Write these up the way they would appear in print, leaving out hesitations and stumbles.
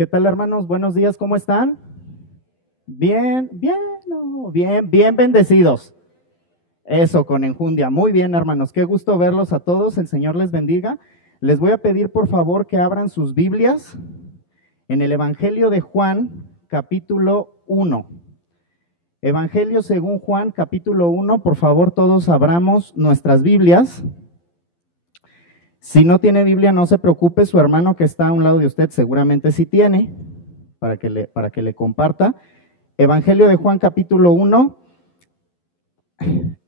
¿Qué tal, hermanos? Buenos días, ¿cómo están? Bien, bien, no, bien, bien bendecidos. Eso, con enjundia. Muy bien, hermanos. Qué gusto verlos a todos. El Señor les bendiga. Les voy a pedir, por favor, que abran sus Biblias en el Evangelio de Juan, capítulo 1. Evangelio según Juan, capítulo 1. Por favor, todos abramos nuestras Biblias. Si no tiene Biblia, no se preocupe, su hermano que está a un lado de usted seguramente sí tiene, para que le comparta. Evangelio de Juan, capítulo 1,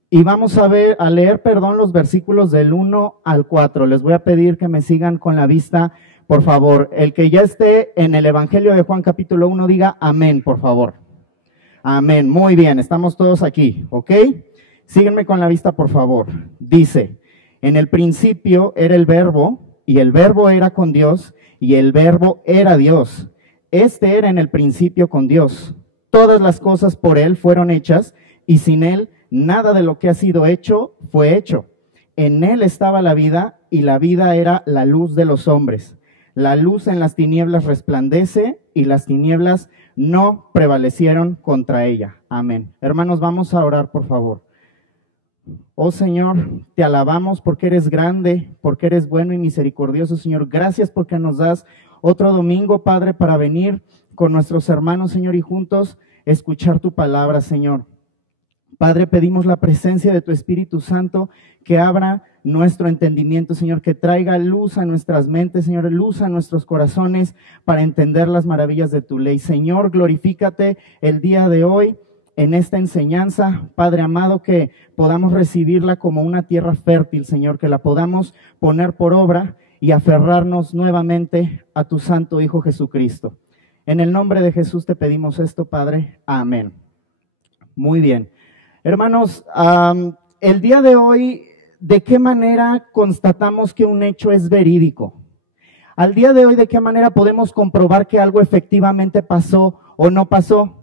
y vamos a leer los versículos del 1 al 4. Les voy a pedir que me sigan con la vista, por favor. El que ya esté en el Evangelio de Juan, capítulo 1, diga amén, por favor. Amén, muy bien, estamos todos aquí, ¿ok? Síguenme con la vista, por favor. Dice: en el principio era el Verbo, y el Verbo era con Dios, y el Verbo era Dios. Este era en el principio con Dios. Todas las cosas por Él fueron hechas, y sin Él nada de lo que ha sido hecho fue hecho. En Él estaba la vida, y la vida era la luz de los hombres. La luz en las tinieblas resplandece, y las tinieblas no prevalecieron contra ella. Amén. Hermanos, vamos a orar, por favor. Oh Señor, te alabamos porque eres grande, porque eres bueno y misericordioso, Señor. Gracias porque nos das otro domingo, Padre, para venir con nuestros hermanos, Señor, y juntos escuchar tu palabra, Señor. Padre, pedimos la presencia de tu Espíritu Santo que abra nuestro entendimiento, Señor, que traiga luz a nuestras mentes, Señor, luz a nuestros corazones para entender las maravillas de tu ley. Señor, glorifícate el día de hoy en esta enseñanza, Padre amado, que podamos recibirla como una tierra fértil, Señor, que la podamos poner por obra y aferrarnos nuevamente a tu Santo Hijo Jesucristo. En el nombre de Jesús te pedimos esto, Padre. Amén. Muy bien. Hermanos, el día de hoy, ¿de qué manera constatamos que un hecho es verídico? Al día de hoy, ¿de qué manera podemos comprobar que algo efectivamente pasó o no pasó?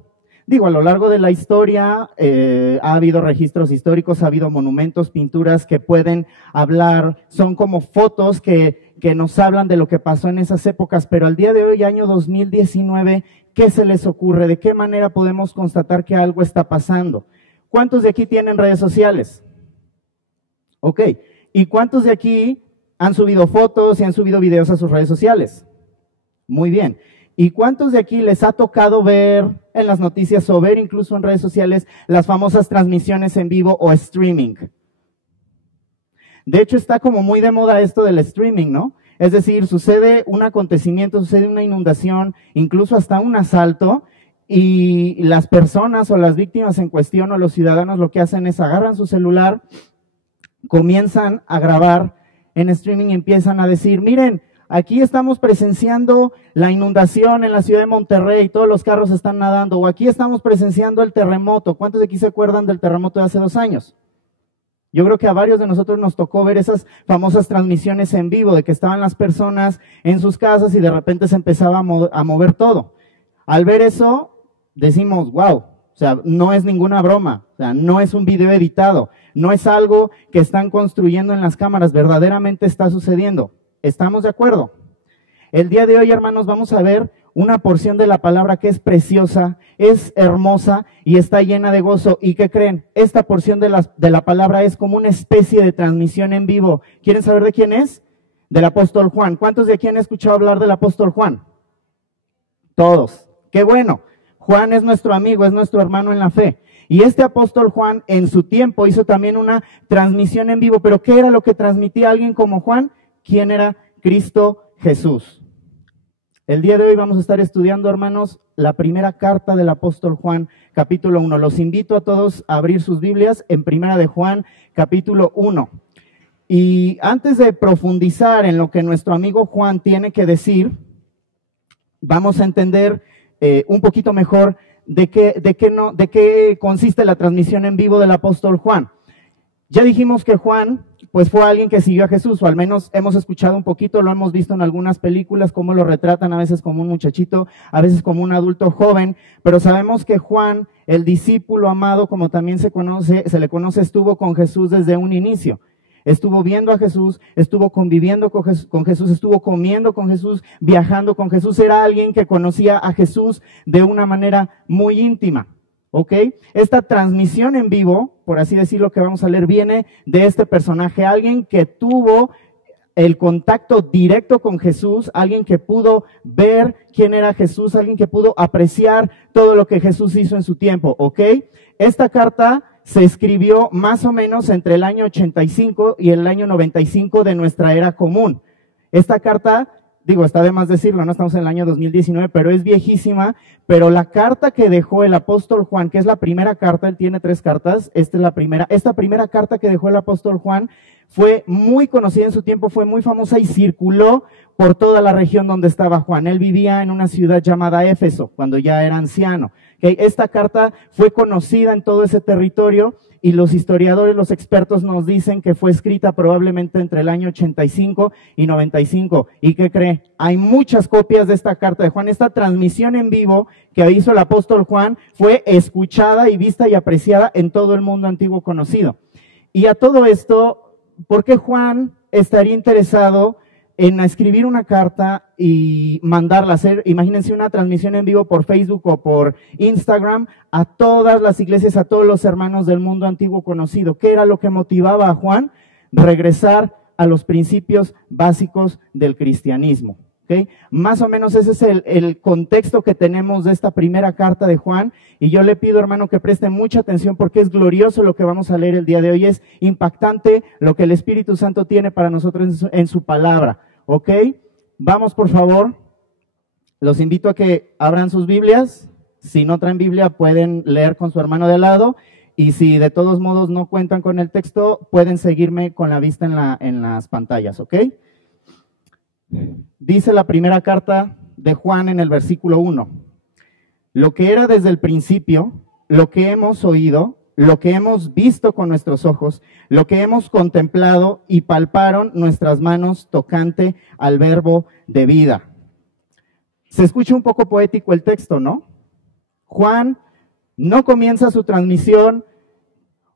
Digo, a lo largo de la historia ha habido registros históricos, ha habido monumentos, pinturas que pueden hablar, son como fotos que nos hablan de lo que pasó en esas épocas, pero al día de hoy, año 2019, ¿qué se les ocurre? ¿De qué manera podemos constatar que algo está pasando? ¿Cuántos de aquí tienen redes sociales? Ok, ¿y cuántos de aquí han subido fotos y han subido videos a sus redes sociales? Muy bien. ¿Y cuántos de aquí les ha tocado ver en las noticias o ver incluso en redes sociales las famosas transmisiones en vivo o streaming? De hecho, está como muy de moda esto del streaming, ¿no? Es decir, sucede un acontecimiento, sucede una inundación, incluso hasta un asalto, y las personas o las víctimas en cuestión o los ciudadanos lo que hacen es agarran su celular, comienzan a grabar en streaming y empiezan a decir: miren, aquí estamos presenciando la inundación en la ciudad de Monterrey, todos los carros están nadando, o aquí estamos presenciando el terremoto. ¿Cuántos de aquí se acuerdan del terremoto de hace 2 años? Yo creo que a varios de nosotros nos tocó ver esas famosas transmisiones en vivo, de que estaban las personas en sus casas y de repente se empezaba a mover todo. Al ver eso, decimos: wow, o sea, no es ninguna broma, o sea, no es un video editado, no es algo que están construyendo en las cámaras, verdaderamente está sucediendo. ¿Estamos de acuerdo? El día de hoy, hermanos, vamos a ver una porción de la palabra que es preciosa, es hermosa y está llena de gozo. ¿Y qué creen? Esta porción de la palabra es como una especie de transmisión en vivo. ¿Quieren saber de quién es? Del apóstol Juan. ¿Cuántos de aquí han escuchado hablar del apóstol Juan? Todos. ¡Qué bueno! Juan es nuestro amigo, es nuestro hermano en la fe. Y este apóstol Juan en su tiempo hizo también una transmisión en vivo. ¿Pero qué era lo que transmitía alguien como Juan? ¿Quién era? Cristo Jesús. El día de hoy vamos a estar estudiando, hermanos, la primera carta del apóstol Juan, capítulo 1. Los invito a todos a abrir sus Biblias en primera de Juan, capítulo 1. Y antes de profundizar en lo que nuestro amigo Juan tiene que decir, vamos a entender un poquito mejor de qué consiste la transmisión en vivo del apóstol Juan. Ya dijimos que Juan pues fue alguien que siguió a Jesús, o al menos hemos escuchado un poquito, lo hemos visto en algunas películas, cómo lo retratan a veces como un muchachito, a veces como un adulto joven, pero sabemos que Juan, el discípulo amado, como también se le conoce, estuvo con Jesús desde un inicio. estuvo viendo a Jesús, estuvo conviviendo con Jesús, estuvo comiendo con Jesús, viajando con Jesús. Era alguien que conocía a Jesús de una manera muy íntima. ¿Ok? Esta transmisión en vivo, por así decirlo, que vamos a leer, viene de este personaje, alguien que tuvo el contacto directo con Jesús, alguien que pudo ver quién era Jesús, alguien que pudo apreciar todo lo que Jesús hizo en su tiempo. ¿Ok? Esta carta se escribió más o menos entre el año 85 y el año 95 de nuestra era común. Esta carta, digo, está de más decirlo, no estamos en el año 2019, pero es viejísima. Pero la carta que dejó el apóstol Juan, que es la primera carta, él tiene 3 cartas, esta es la primera. Esta primera carta que dejó el apóstol Juan fue muy conocida en su tiempo, fue muy famosa y circuló por toda la región donde estaba Juan. Él vivía en una ciudad llamada Éfeso, cuando ya era anciano. ¿Okay? Esta carta fue conocida en todo ese territorio y los historiadores, los expertos nos dicen que fue escrita probablemente entre el año 85 y 95. ¿Y qué cree? Hay muchas copias de esta carta de Juan. Esta transmisión en vivo que hizo el apóstol Juan fue escuchada y vista y apreciada en todo el mundo antiguo conocido. Y a todo esto, ¿por qué Juan estaría interesado en escribir una carta y mandarla a hacer? Imagínense una transmisión en vivo por Facebook o por Instagram a todas las iglesias, a todos los hermanos del mundo antiguo conocido. ¿Qué era lo que motivaba a Juan? Regresar a los principios básicos del cristianismo. ¿Okay? Más o menos ese es el contexto que tenemos de esta primera carta de Juan, y yo le pido, hermano, que preste mucha atención porque es glorioso lo que vamos a leer el día de hoy, es impactante lo que el Espíritu Santo tiene para nosotros en su palabra. ¿Ok? Vamos, por favor, los invito a que abran sus Biblias. Si no traen Biblia, pueden leer con su hermano de al lado, y si de todos modos no cuentan con el texto, pueden seguirme con la vista en las pantallas. ¿Ok? Dice la primera carta de Juan en el versículo 1. Lo que era desde el principio, lo que hemos oído, lo que hemos visto con nuestros ojos, lo que hemos contemplado y palparon nuestras manos tocante al verbo de vida. Se escucha un poco poético el texto, ¿no? Juan no comienza su transmisión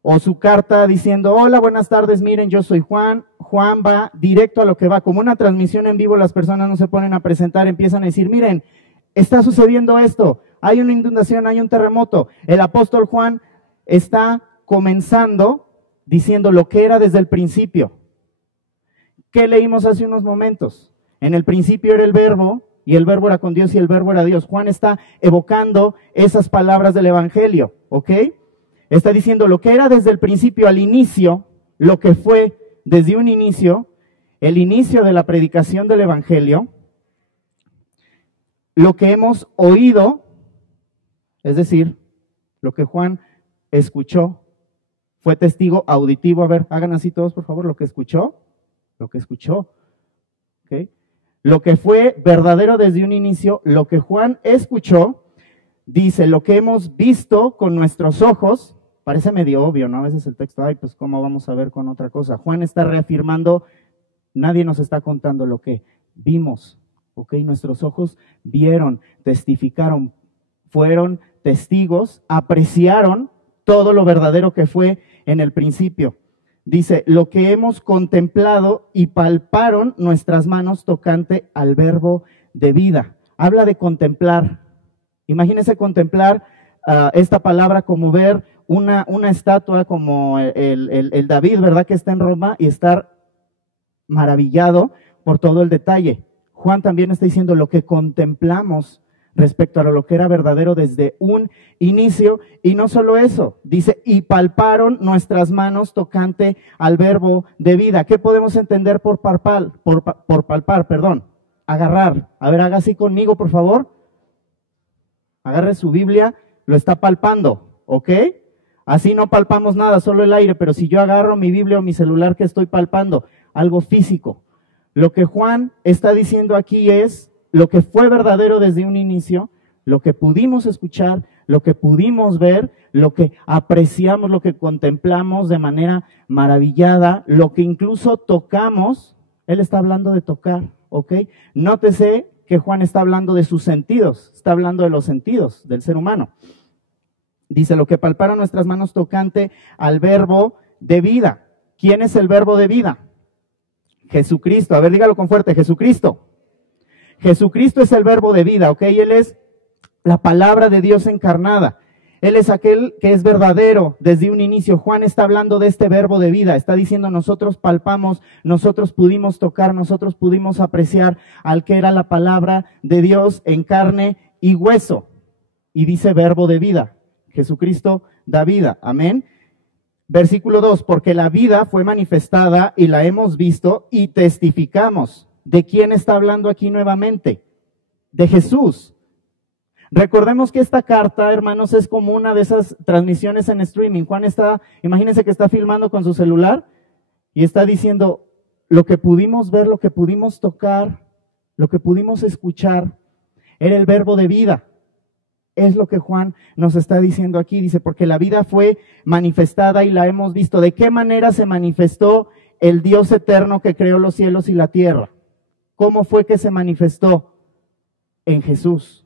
o su carta diciendo, hola, buenas tardes, miren, yo soy Juan. Juan va directo a lo que va. Como una transmisión en vivo, las personas no se ponen a presentar, empiezan a decir, miren, está sucediendo esto, hay una inundación, hay un terremoto. El apóstol Juan está comenzando diciendo lo que era desde el principio. ¿Qué leímos hace unos momentos? En el principio era el verbo, y el verbo era con Dios, y el verbo era Dios. Juan está evocando esas palabras del Evangelio, ¿ok? Está diciendo lo que era desde el principio al inicio, lo que fue desde un inicio, el inicio de la predicación del Evangelio, lo que hemos oído, es decir, lo que Juan escuchó, fue testigo auditivo. A ver, hagan así todos, por favor, lo que escuchó, ¿ok? Lo que fue verdadero desde un inicio, lo que Juan escuchó, dice, lo que hemos visto con nuestros ojos. Parece medio obvio, ¿no? A veces el texto, ay, pues ¿cómo vamos a ver con otra cosa? Juan está reafirmando, nadie nos está contando lo que vimos, ¿ok? Nuestros ojos vieron, testificaron, fueron testigos, apreciaron todo lo verdadero que fue en el principio. Dice, lo que hemos contemplado y palparon nuestras manos tocante al verbo de vida. Habla de contemplar. Imagínense contemplar esta palabra como ver una estatua como el David, ¿verdad? Que está en Roma, y estar maravillado por todo el detalle. Juan también está diciendo lo que contemplamos respecto a lo que era verdadero desde un inicio. Y no solo eso, dice, y palparon nuestras manos tocante al verbo de vida. ¿Qué podemos entender por palpar? Agarrar. A ver, haga así conmigo, por favor. Agarre su Biblia, lo está palpando, ¿ok? Así no palpamos nada, solo el aire, pero si yo agarro mi Biblia o mi celular, ¿qué estoy palpando? Algo físico. Lo que Juan está diciendo aquí es lo que fue verdadero desde un inicio, lo que pudimos escuchar, lo que pudimos ver, lo que apreciamos, lo que contemplamos de manera maravillada, lo que incluso tocamos. Él está hablando de tocar, ¿ok? Nótese que Juan está hablando de sus sentidos, está hablando de los sentidos del ser humano. Dice, lo que palparon nuestras manos tocante al verbo de vida. ¿quién es el verbo de vida? Jesucristo. A ver, dígalo con fuerte, Jesucristo. Jesucristo es el verbo de vida, ¿ok? Él es la palabra de Dios encarnada. Él es aquel que es verdadero desde un inicio. Juan está hablando de este verbo de vida. Está diciendo, nosotros palpamos, nosotros pudimos tocar, nosotros pudimos apreciar al que era la palabra de Dios en carne y hueso. Y dice verbo de vida. Jesucristo da vida. Amén. Versículo 2, porque la vida fue manifestada y la hemos visto y testificamos. ¿De quién está hablando aquí nuevamente? De Jesús. Recordemos que esta carta, hermanos, es como una de esas transmisiones en streaming. Juan está, imagínense que está filmando con su celular y está diciendo lo que pudimos ver, lo que pudimos tocar, lo que pudimos escuchar, era el verbo de vida. Es lo que Juan nos está diciendo aquí. Dice, porque la vida fue manifestada y la hemos visto. ¿De qué manera se manifestó el Dios eterno que creó los cielos y la tierra? ¿Cómo fue que se manifestó? En Jesús.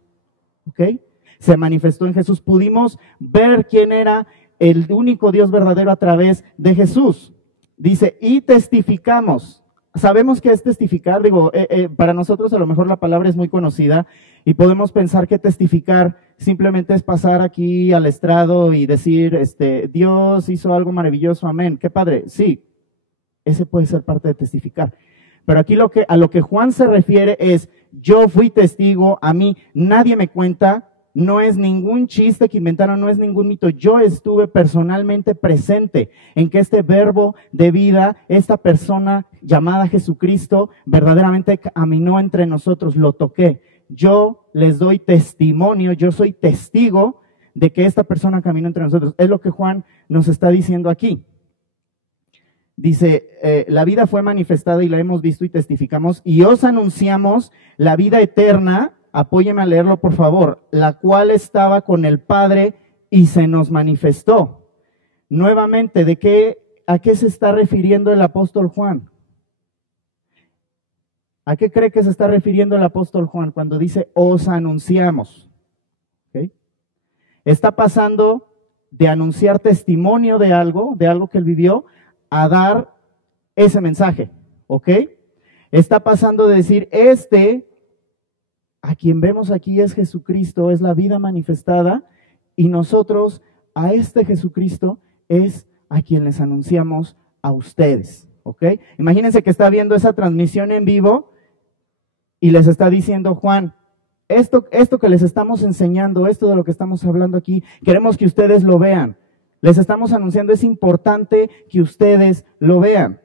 ¿Ok? Se manifestó en Jesús. Pudimos ver quién era el único Dios verdadero a través de Jesús. Dice, y testificamos. Sabemos qué es testificar. Digo, para nosotros a lo mejor la palabra es muy conocida y podemos pensar que testificar simplemente es pasar aquí al estrado y decir, Dios hizo algo maravilloso, amén. Qué padre. Sí, ese puede ser parte de testificar. Pero aquí a lo que Juan se refiere es, yo fui testigo, a mí nadie me cuenta, no es ningún chiste que inventaron, no es ningún mito. Yo estuve personalmente presente en que este verbo de vida, esta persona llamada Jesucristo, verdaderamente caminó entre nosotros, lo toqué. Yo les doy testimonio, yo soy testigo de que esta persona caminó entre nosotros. Es lo que Juan nos está diciendo aquí. Dice, la vida fue manifestada y la hemos visto y testificamos y os anunciamos la vida eterna, apóyeme a leerlo por favor, la cual estaba con el Padre y se nos manifestó. Nuevamente, ¿a qué se está refiriendo el apóstol Juan? ¿A qué cree que se está refiriendo el apóstol Juan cuando dice os anunciamos? ¿Okay? Está pasando de anunciar testimonio de algo que él vivió, a dar ese mensaje, ¿ok? Está pasando de decir, a quien vemos aquí es Jesucristo, es la vida manifestada, y nosotros a este Jesucristo es a quien les anunciamos a ustedes, ¿ok? Imagínense que está viendo esa transmisión en vivo y les está diciendo, Juan, esto que les estamos enseñando, esto de lo que estamos hablando aquí, queremos que ustedes lo vean. Les estamos anunciando, es importante que ustedes lo vean.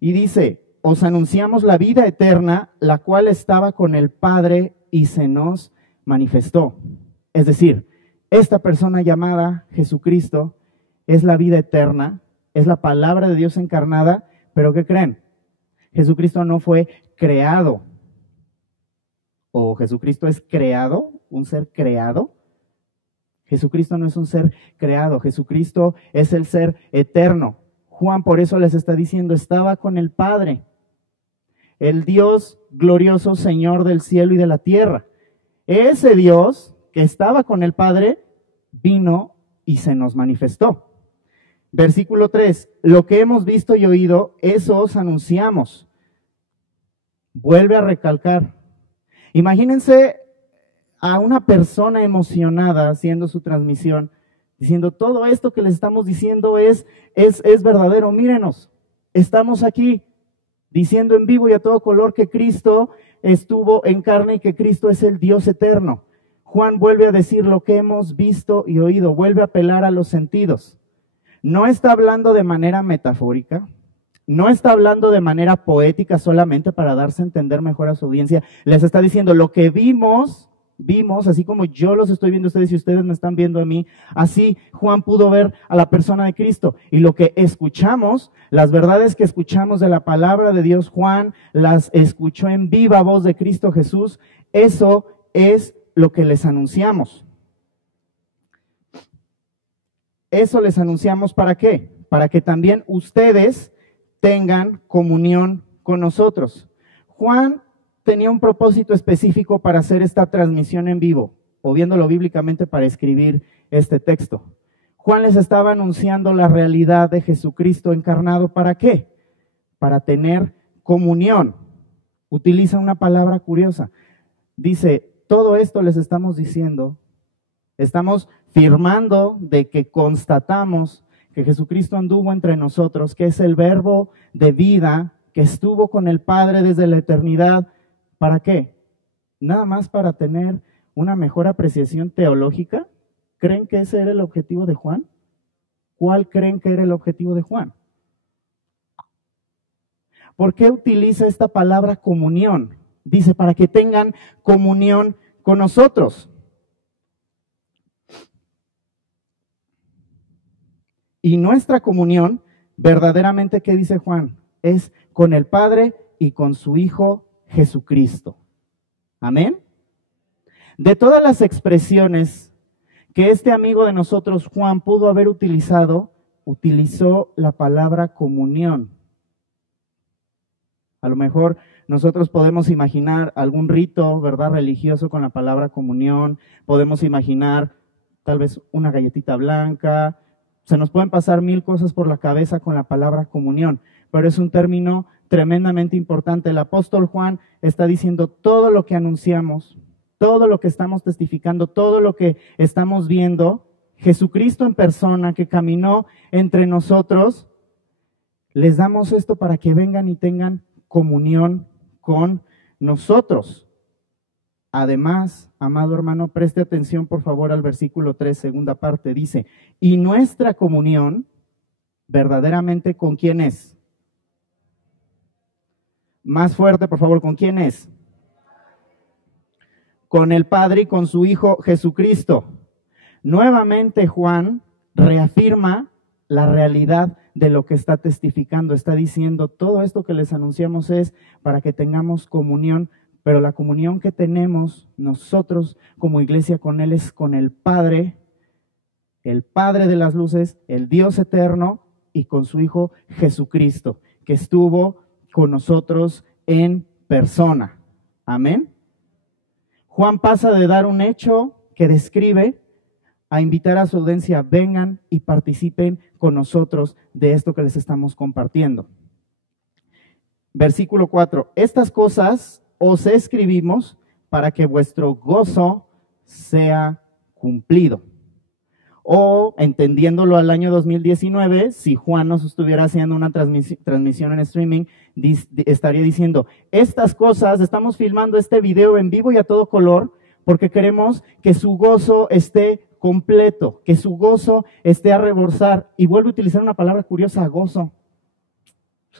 Y dice, os anunciamos la vida eterna, la cual estaba con el Padre y se nos manifestó. Es decir, esta persona llamada Jesucristo es la vida eterna, es la palabra de Dios encarnada, pero ¿qué creen? Jesucristo no fue creado. ¿O Jesucristo es creado? ¿Un ser creado? Jesucristo no es un ser creado, Jesucristo es el ser eterno. Juan por eso les está diciendo, estaba con el Padre, el Dios glorioso, Señor del cielo y de la tierra. Ese Dios que estaba con el Padre vino y se nos manifestó. Versículo 3, lo que hemos visto y oído, eso os anunciamos. Vuelve a recalcar. Imagínense a una persona emocionada haciendo su transmisión, diciendo todo esto que les estamos diciendo es verdadero. Mírenos, estamos aquí diciendo en vivo y a todo color que Cristo estuvo en carne y que Cristo es el Dios eterno. Juan vuelve a decir lo que hemos visto y oído, vuelve a apelar a los sentidos. No está hablando de manera metafórica, no está hablando de manera poética solamente para darse a entender mejor a su audiencia. Les está diciendo lo que vimos, así como yo los estoy viendo a ustedes y ustedes me están viendo a mí, así Juan pudo ver a la persona de Cristo. Y lo que escuchamos, las verdades que escuchamos de la palabra de Dios, Juan las escuchó en viva voz de Cristo Jesús. Eso es lo que les anunciamos. Eso les anunciamos ¿para qué? Para que también ustedes tengan comunión con nosotros. Juan tenía un propósito específico para hacer esta transmisión en vivo, o viéndolo bíblicamente para escribir este texto. Juan les estaba anunciando la realidad de Jesucristo encarnado. ¿Para qué? Para tener comunión. Utiliza una palabra curiosa. Dice, todo esto les estamos diciendo, estamos firmando de que constatamos que Jesucristo anduvo entre nosotros, que es el verbo de vida, que estuvo con el Padre desde la eternidad. ¿Para qué? Nada más para tener una mejor apreciación teológica. ¿Creen que ese era el objetivo de Juan? ¿Cuál creen que era el objetivo de Juan? ¿Por qué utiliza esta palabra comunión? Dice, para que tengan comunión con nosotros. Y nuestra comunión, verdaderamente, ¿qué dice Juan? Es con el Padre y con su Hijo Jesucristo. Amén. De todas las expresiones que este amigo de nosotros, Juan, pudo haber utilizado, utilizó la palabra comunión. A lo mejor nosotros podemos imaginar algún rito, ¿verdad?, religioso con la palabra comunión. Podemos imaginar tal vez una galletita blanca. Se nos pueden pasar mil cosas por la cabeza con la palabra comunión, pero es un término tremendamente importante. El apóstol Juan está diciendo todo lo que anunciamos, todo lo que estamos testificando, todo lo que estamos viendo, Jesucristo en persona que caminó entre nosotros, les damos esto para que vengan y tengan comunión con nosotros. Además, amado hermano, preste atención por favor al versículo 3, segunda parte, dice, y nuestra comunión, verdaderamente, ¿con quién es? Más fuerte, por favor, ¿con quién es? Con el Padre y con su Hijo Jesucristo. Nuevamente Juan reafirma la realidad de lo que está testificando. Está diciendo, todo esto que les anunciamos es para que tengamos comunión, pero la comunión que tenemos nosotros como iglesia con Él es con el Padre de las luces, el Dios eterno, y con su Hijo Jesucristo, que estuvo con nosotros en persona. Amén. Juan pasa de dar un hecho que describe a invitar a su audiencia, vengan y participen con nosotros de esto que les estamos compartiendo. Versículo 4, estas cosas os escribimos para que vuestro gozo sea cumplido. O, entendiéndolo al año 2019, si Juan nos estuviera haciendo una transmisión en streaming, estaría diciendo, estas cosas, estamos filmando este video en vivo y a todo color, porque queremos que su gozo esté completo, que su gozo esté a rebosar. Y vuelvo a utilizar una palabra curiosa, gozo.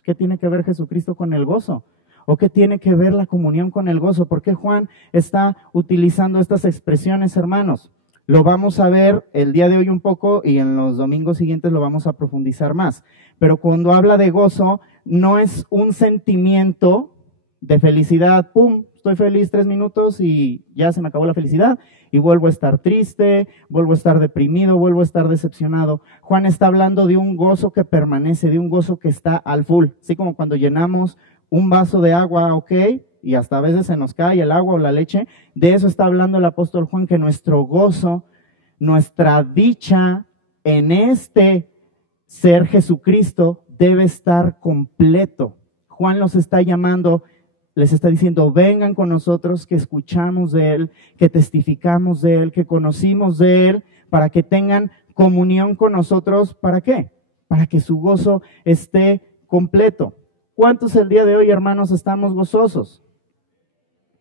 ¿Qué tiene que ver Jesucristo con el gozo? ¿O qué tiene que ver la comunión con el gozo? ¿Por qué Juan está utilizando estas expresiones, hermanos? Lo vamos a ver el día de hoy un poco y en los domingos siguientes lo vamos a profundizar más. Pero cuando habla de gozo, no es un sentimiento de felicidad, ¡pum! Estoy feliz 3 minutos y ya se me acabó la felicidad y vuelvo a estar triste, vuelvo a estar deprimido, vuelvo a estar decepcionado. Juan está hablando de un gozo que permanece, de un gozo que está al full. Así como cuando llenamos un vaso de agua, ok, y hasta a veces se nos cae el agua o la leche. De eso está hablando el apóstol Juan, que nuestro gozo, nuestra dicha en este ser Jesucristo debe estar completo. Juan los está llamando, les está diciendo, vengan con nosotros, que escuchamos de Él, que testificamos de Él, que conocimos de Él, para que tengan comunión con nosotros. ¿Para qué? Para que su gozo esté completo. ¿Cuántos el día de hoy, hermanos, estamos gozosos?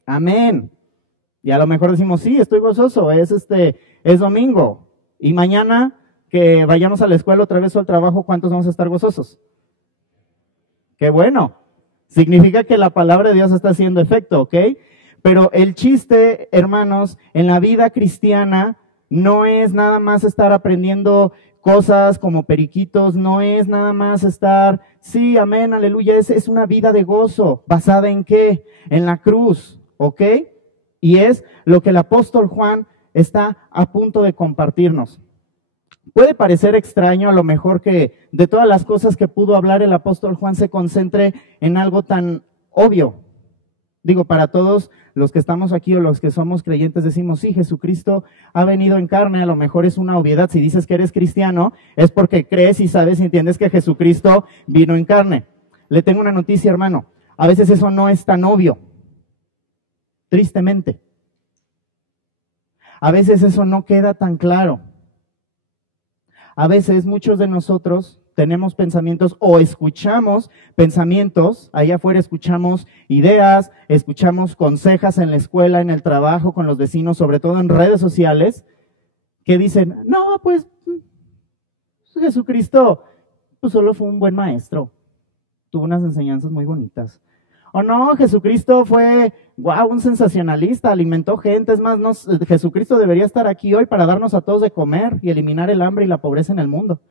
Amén. Y a lo mejor decimos, sí, estoy gozoso, es domingo. Y mañana que vayamos a la escuela otra vez o al trabajo, ¿cuántos vamos a estar gozosos? ¡Qué bueno! Significa que la palabra de Dios está haciendo efecto, ¿ok? Pero el chiste, hermanos, en la vida cristiana no es nada más estar aprendiendo cosas como periquitos, no es nada más estar, sí, amén, aleluya, es una vida de gozo, ¿basada en qué? En la cruz, ¿ok? Y es lo que el apóstol Juan está a punto de compartirnos. Puede parecer extraño a lo mejor que de todas las cosas que pudo hablar el apóstol Juan se concentre en algo tan obvio. Digo, para todos los que estamos aquí o los que somos creyentes decimos, sí, Jesucristo ha venido en carne, a lo mejor es una obviedad. Si dices que eres cristiano, es porque crees y sabes y entiendes que Jesucristo vino en carne. Le tengo una noticia, hermano. A veces eso no es tan obvio, tristemente. A veces eso no queda tan claro. A veces muchos de nosotros tenemos pensamientos o escuchamos pensamientos, allá afuera escuchamos ideas, escuchamos consejas en la escuela, en el trabajo, con los vecinos, sobre todo en redes sociales, que dicen, no, pues Jesucristo pues solo fue un buen maestro, tuvo unas enseñanzas muy bonitas. O no, Jesucristo fue, wow, un sensacionalista, alimentó gente. Es más, Jesucristo debería estar aquí hoy para darnos a todos de comer y eliminar el hambre y la pobreza en el mundo.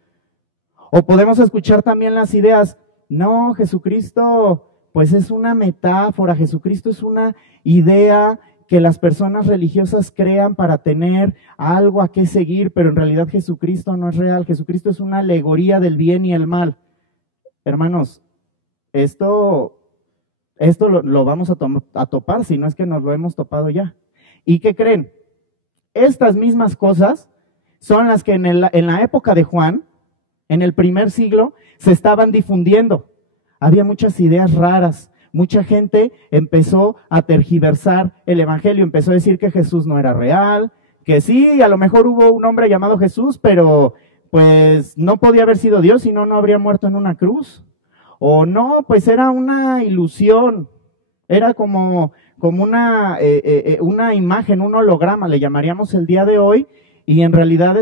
O podemos escuchar también las ideas, no, Jesucristo pues es una metáfora, Jesucristo es una idea que las personas religiosas crean para tener algo a qué seguir, pero en realidad Jesucristo no es real. Jesucristo es una alegoría del bien y el mal. Hermanos, esto lo vamos a topar, si no es que nos lo hemos topado ya. ¿Y qué creen? Estas mismas cosas son las que en la época de Juan, en el primer siglo, se estaban difundiendo. Había muchas ideas raras. Mucha gente empezó a tergiversar el evangelio, empezó a decir que Jesús no era real, que sí, a lo mejor hubo un hombre llamado Jesús, pero pues no podía haber sido Dios, si no, no habría muerto en una cruz. O no, pues era una ilusión, era como una imagen, un holograma, le llamaríamos el día de hoy, y en realidad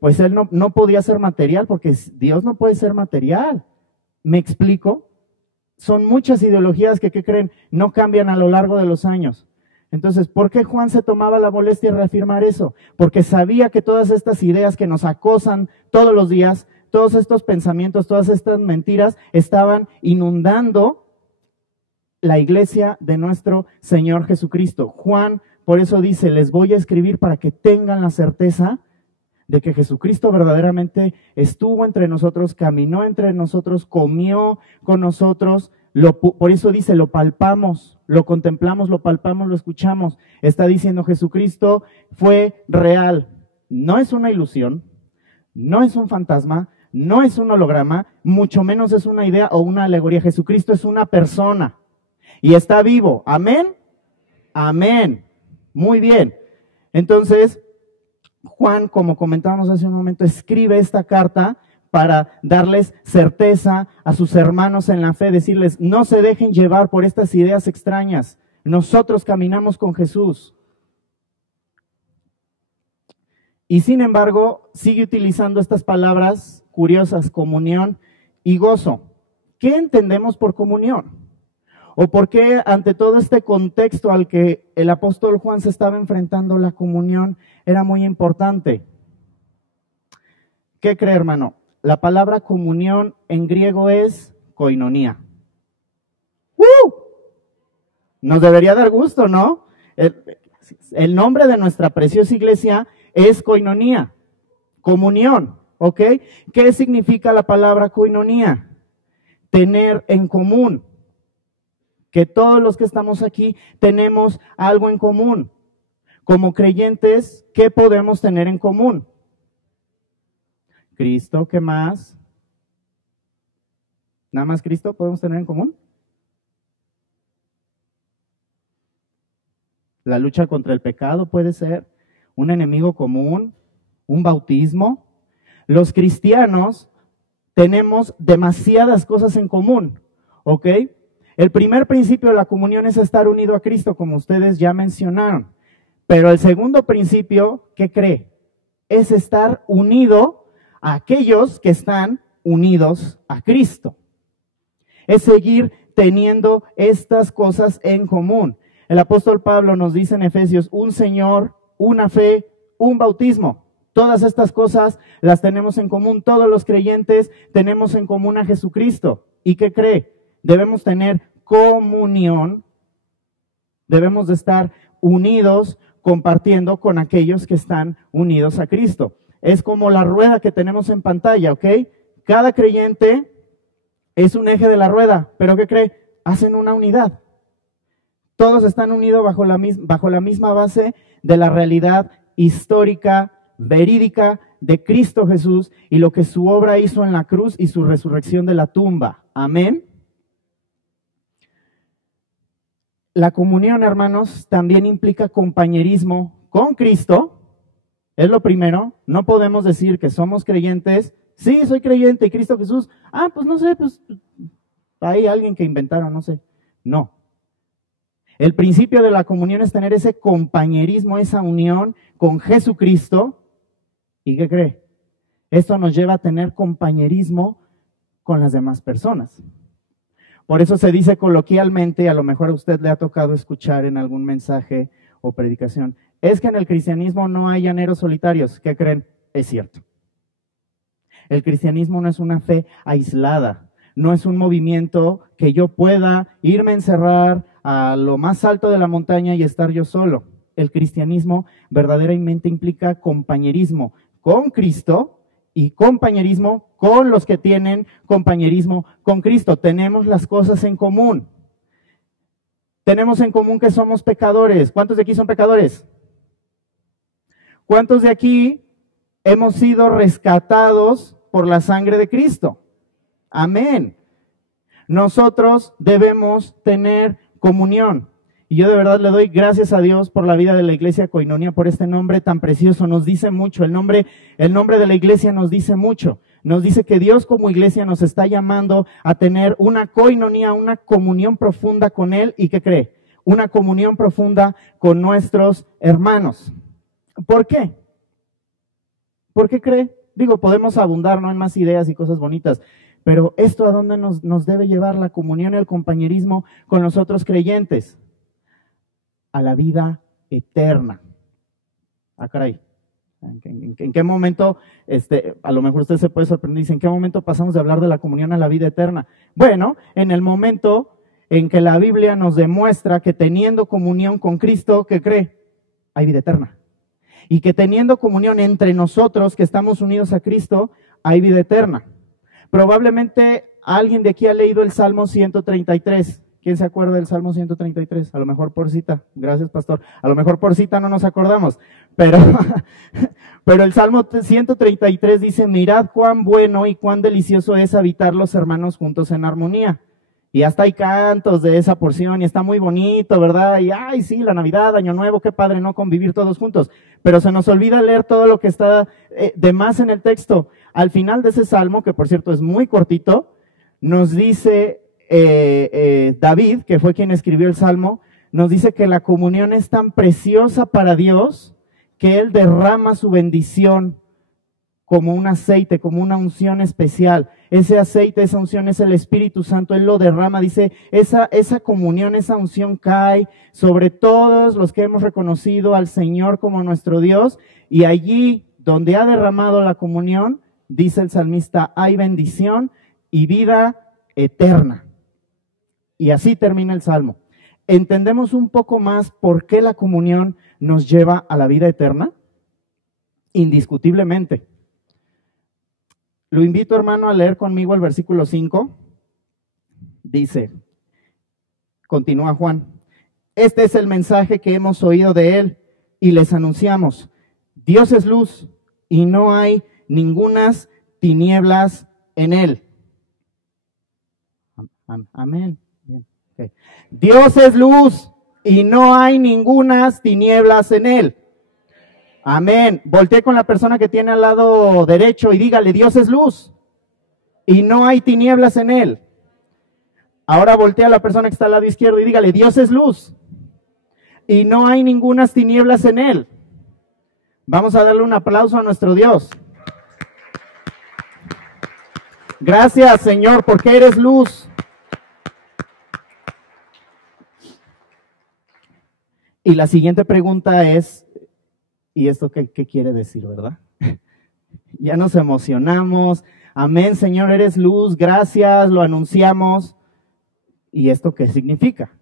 pues él no podía ser material, porque Dios no puede ser material. ¿Me explico? Son muchas ideologías que, ¿qué creen? No cambian a lo largo de los años. Entonces, ¿por qué Juan se tomaba la molestia de reafirmar eso? Porque sabía que todas estas ideas que nos acosan todos los días, todos estos pensamientos, todas estas mentiras, estaban inundando la iglesia de nuestro Señor Jesucristo. Juan, por eso dice, les voy a escribir para que tengan la certeza de que Jesucristo verdaderamente estuvo entre nosotros, caminó entre nosotros, comió con nosotros. Por eso dice, lo palpamos, lo contemplamos, lo palpamos, lo escuchamos. Está diciendo, Jesucristo fue real. No es una ilusión, no es un fantasma, no es un holograma, mucho menos es una idea o una alegoría. Jesucristo es una persona y está vivo. ¿Amén? Amén. Muy bien. Entonces, Juan, como comentábamos hace un momento, escribe esta carta para darles certeza a sus hermanos en la fe, decirles, no se dejen llevar por estas ideas extrañas. Nosotros caminamos con Jesús. Y sin embargo, sigue utilizando estas palabras curiosas, comunión y gozo. ¿Qué entendemos por comunión? ¿O por qué ante todo este contexto al que el apóstol Juan se estaba enfrentando, la comunión era muy importante? ¿Qué cree, hermano? La palabra comunión en griego es koinonía. Nos debería dar gusto, ¿no? El nombre de nuestra preciosa iglesia es koinonía, comunión, ¿ok? ¿Qué significa la palabra koinonía? Tener en común. Que todos los que estamos aquí tenemos algo en común. Como creyentes, ¿qué podemos tener en común? Cristo, ¿qué más? ¿Nada más Cristo podemos tener en común? La lucha contra el pecado puede ser un enemigo común, un bautismo. Los cristianos tenemos demasiadas cosas en común, ¿ok? El primer principio de la comunión es estar unido a Cristo, como ustedes ya mencionaron. Pero el segundo principio, ¿qué cree? Es estar unido a aquellos que están unidos a Cristo. Es seguir teniendo estas cosas en común. El apóstol Pablo nos dice en Efesios, un Señor, una fe, un bautismo. Todas estas cosas las tenemos en común. Todos los creyentes tenemos en común a Jesucristo. ¿Y qué cree? Debemos tener comunión, debemos de estar unidos, compartiendo con aquellos que están unidos a Cristo. Es como la rueda que tenemos en pantalla, ¿ok? Cada creyente es un eje de la rueda, pero ¿qué cree? Hacen una unidad. Todos están unidos bajo la misma base de la realidad histórica, verídica de Cristo Jesús y lo que su obra hizo en la cruz y su resurrección de la tumba. Amén. La comunión, hermanos, también implica compañerismo con Cristo. Es lo primero. No podemos decir que somos creyentes. Sí, soy creyente y Cristo Jesús. Pues no sé, pues hay alguien que inventaron, no sé. No. El principio de la comunión es tener ese compañerismo, esa unión con Jesucristo. ¿Y qué cree? Esto nos lleva a tener compañerismo con las demás personas. Por eso se dice coloquialmente, a lo mejor a usted le ha tocado escuchar en algún mensaje o predicación, es que en el cristianismo no hay llaneros solitarios. ¿Qué creen? Es cierto. El cristianismo no es una fe aislada, no es un movimiento que yo pueda irme a encerrar a lo más alto de la montaña y estar yo solo. El cristianismo verdaderamente implica compañerismo con Cristo y compañerismo con los que tienen compañerismo con Cristo. Tenemos las cosas en común. Tenemos en común que somos pecadores. ¿Cuántos de aquí son pecadores? ¿Cuántos de aquí hemos sido rescatados por la sangre de Cristo? Amén. Nosotros debemos tener comunión. Y yo de verdad le doy gracias a Dios por la vida de la iglesia Koinonia, por este nombre tan precioso. Nos dice mucho, el nombre de la iglesia nos dice mucho. Nos dice que Dios como iglesia nos está llamando a tener una koinonia, una comunión profunda con Él. ¿Y qué cree? Una comunión profunda con nuestros hermanos. ¿Por qué? ¿Por qué cree? Digo, podemos abundar, ¿no?, en más ideas y cosas bonitas. Pero ¿esto a dónde nos debe llevar la comunión y el compañerismo con los otros creyentes? A la vida eterna. Caray. ¿En qué momento, a lo mejor usted se puede sorprender y dice, ¿en qué momento pasamos de hablar de la comunión a la vida eterna? Bueno, en el momento en que la Biblia nos demuestra que teniendo comunión con Cristo, ¿qué cree? Hay vida eterna. Y que teniendo comunión entre nosotros, que estamos unidos a Cristo, hay vida eterna. Probablemente alguien de aquí ha leído el Salmo 133. ¿Quién se acuerda del Salmo 133? A lo mejor por cita. Gracias, pastor. A lo mejor por cita no nos acordamos. Pero el Salmo 133 dice, mirad cuán bueno y cuán delicioso es habitar los hermanos juntos en armonía. Y hasta hay cantos de esa porción y está muy bonito, ¿verdad? Y ay, sí, la Navidad, Año Nuevo, qué padre, ¿no?, convivir todos juntos. Pero se nos olvida leer todo lo que está de más en el texto. Al final de ese Salmo, que por cierto es muy cortito, nos dice David, que fue quien escribió el Salmo, nos dice que la comunión es tan preciosa para Dios que Él derrama su bendición como un aceite, como una unción especial. Ese aceite, esa unción es el Espíritu Santo, Él lo derrama, dice, esa comunión, esa unción cae sobre todos los que hemos reconocido al Señor como nuestro Dios, y allí donde ha derramado la comunión, dice el salmista, hay bendición y vida eterna. Y así termina el Salmo. ¿Entendemos un poco más por qué la comunión nos lleva a la vida eterna? Indiscutiblemente. Lo invito, hermano, a leer conmigo el versículo 5. Dice, continúa Juan, este es el mensaje que hemos oído de él y les anunciamos. Dios es luz y no hay ningunas tinieblas en él. Amén. Okay. Dios es luz y no hay ningunas tinieblas en él. Amén. Voltee con la persona que tiene al lado derecho y dígale, Dios es luz y no hay tinieblas en él. Ahora voltee a la persona que está al lado izquierdo y dígale, Dios es luz y no hay ningunas tinieblas en él. Vamos a darle un aplauso a nuestro Dios. Gracias, Señor, porque eres luz. Y la siguiente pregunta es, ¿y esto qué quiere decir, verdad? Ya nos emocionamos. Amén, Señor, eres luz, gracias, lo anunciamos. ¿Y esto qué significa?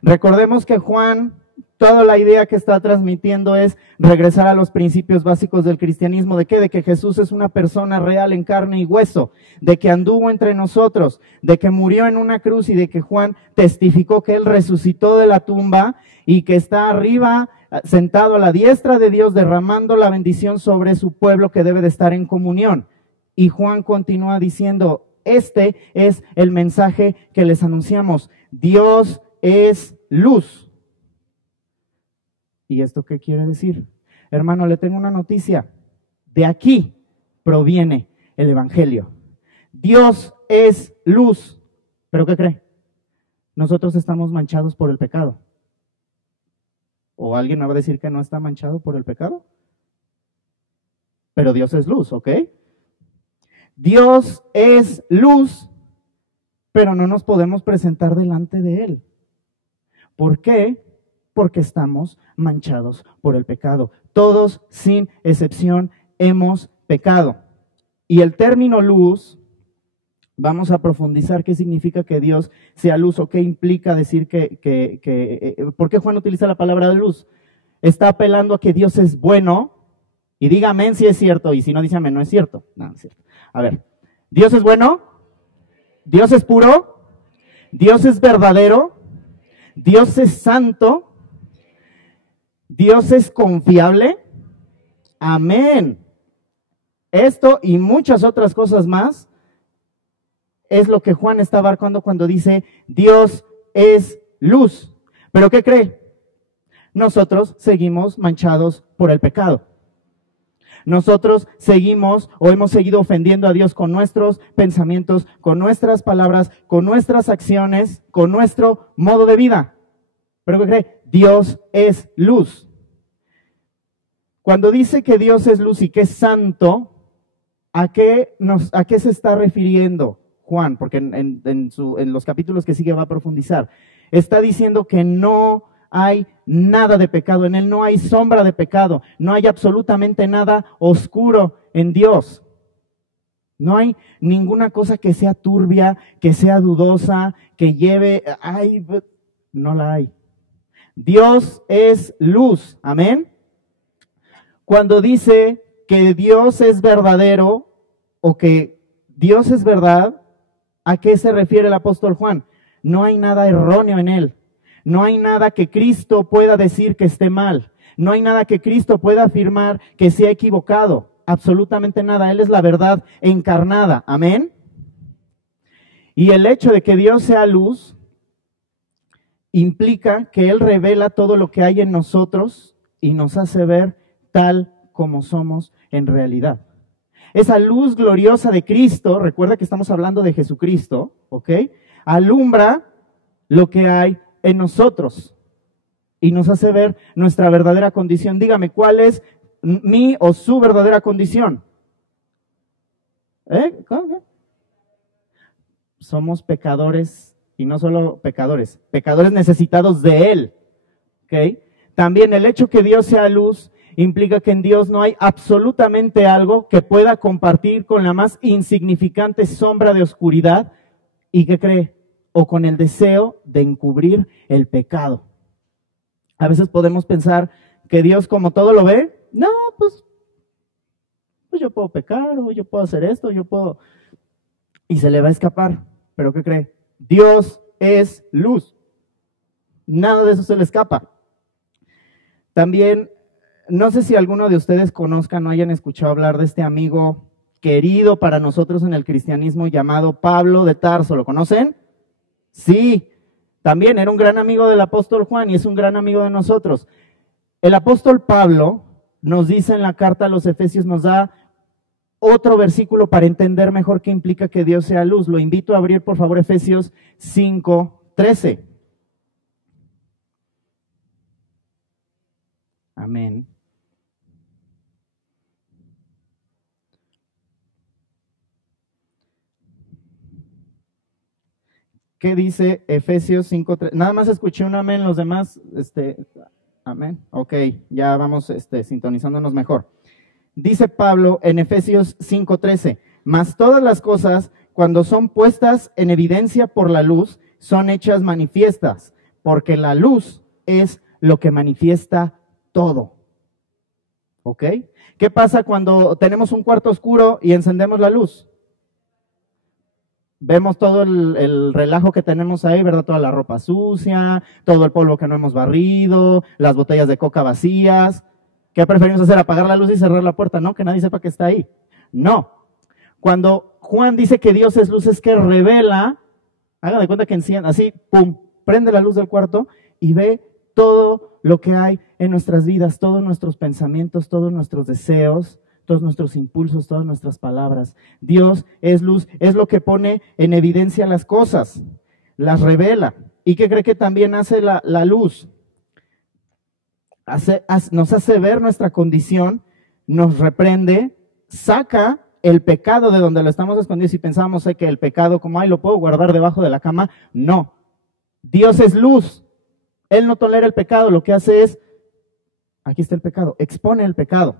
Recordemos que Juan Toda la idea que está transmitiendo es regresar a los principios básicos del cristianismo. ¿De qué? De que Jesús es una persona real en carne y hueso, de que anduvo entre nosotros, de que murió en una cruz y de que Juan testificó que Él resucitó de la tumba y que está arriba, sentado a la diestra de Dios, derramando la bendición sobre su pueblo que debe de estar en comunión. Y Juan continúa diciendo, este es el mensaje que les anunciamos. Dios es luz. ¿Y esto qué quiere decir? Hermano, le tengo una noticia. De aquí proviene el evangelio. Dios es luz. ¿Pero qué cree? Nosotros estamos manchados por el pecado. ¿O alguien me va a decir que no está manchado por el pecado? Pero Dios es luz, ¿ok? Dios es luz, pero no nos podemos presentar delante de Él. ¿Por qué? Porque estamos manchados por el pecado. Todos, sin excepción, hemos pecado. Y el término luz, vamos a profundizar qué significa que Dios sea luz o qué implica decir ¿por qué Juan utiliza la palabra de luz? Está apelando a que Dios es bueno, y diga amén si es cierto, y si no dice amén no es cierto. No es cierto. A ver, ¿Dios es bueno? ¿Dios es puro? ¿Dios es verdadero? ¿Dios es santo? ¿Dios es confiable? Amén. Esto y muchas otras cosas más es lo que Juan está abarcando cuando dice Dios es luz. ¿Pero qué cree? Nosotros seguimos manchados por el pecado. Nosotros seguimos o hemos seguido ofendiendo a Dios con nuestros pensamientos, con nuestras palabras, con nuestras acciones, con nuestro modo de vida. ¿Pero qué cree? Dios es luz. Cuando dice que Dios es luz y que es santo, ¿a qué se está refiriendo Juan? Porque en los capítulos que sigue va a profundizar. Está diciendo que no hay nada de pecado en Él, no hay sombra de pecado, no hay absolutamente nada oscuro en Dios. No hay ninguna cosa que sea turbia, que sea dudosa, que lleve, no la hay. Dios es luz, amén. Cuando dice que Dios es verdadero o que Dios es verdad, ¿a qué se refiere el apóstol Juan? No hay nada erróneo en Él. No hay nada que Cristo pueda decir que esté mal. No hay nada que Cristo pueda afirmar que sea equivocado. Absolutamente nada. Él es la verdad encarnada. Amén. Y el hecho de que Dios sea luz implica que Él revela todo lo que hay en nosotros y nos hace ver tal como somos en realidad. Esa luz gloriosa de Cristo, recuerda que estamos hablando de Jesucristo, ¿ok? Alumbra lo que hay en nosotros y nos hace ver nuestra verdadera condición. Dígame, ¿cuál es mi o su verdadera condición? ¿Cómo? Somos pecadores y no solo pecadores, pecadores necesitados de Él. ¿Okay? También el hecho que Dios sea luz implica que en Dios no hay absolutamente algo que pueda compartir con la más insignificante sombra de oscuridad y que cree o con el deseo de encubrir el pecado. A veces podemos pensar que Dios como todo lo ve, no, pues yo puedo pecar o yo puedo hacer esto, y se le va a escapar. ¿Pero qué cree? Dios es luz. Nada de eso se le escapa. También, no sé si alguno de ustedes conozcan o hayan escuchado hablar de este amigo querido para nosotros en el cristianismo llamado Pablo de Tarso. ¿Lo conocen? Sí, también era un gran amigo del apóstol Juan y es un gran amigo de nosotros. El apóstol Pablo nos dice en la carta a los Efesios, nos da otro versículo para entender mejor qué implica que Dios sea luz. Lo invito a abrir, por favor, Efesios 5:13. Amén. ¿Qué dice Efesios 5:13? Nada más escuché un amén, los demás, amén. Ok, ya vamos sintonizándonos mejor. Dice Pablo en Efesios 5:13, mas todas las cosas, cuando son puestas en evidencia por la luz, son hechas manifiestas, porque la luz es lo que manifiesta todo. ¿Ok? ¿Qué pasa cuando tenemos un cuarto oscuro y encendemos la luz? Vemos todo el relajo que tenemos ahí, ¿verdad? Toda la ropa sucia, todo el polvo que no hemos barrido, las botellas de coca vacías. ¿Qué preferimos hacer? Apagar la luz y cerrar la puerta, ¿no? Que nadie sepa que está ahí. No. Cuando Juan dice que Dios es luz, es que revela, haga de cuenta que enciende, así, pum, prende la luz del cuarto y ve todo lo que hay en nuestras vidas, todos nuestros pensamientos, todos nuestros deseos, todos nuestros impulsos, todas nuestras palabras. Dios es luz, es lo que pone en evidencia las cosas, las revela. ¿Y qué cree que también hace la luz? Nos hace ver nuestra condición, nos reprende, saca el pecado de donde lo estamos escondiendo. Si pensábamos que el pecado, como, ay, lo puedo guardar debajo de la cama, no. Dios es luz. Él no tolera el pecado, lo que hace es, aquí está el pecado, expone el pecado.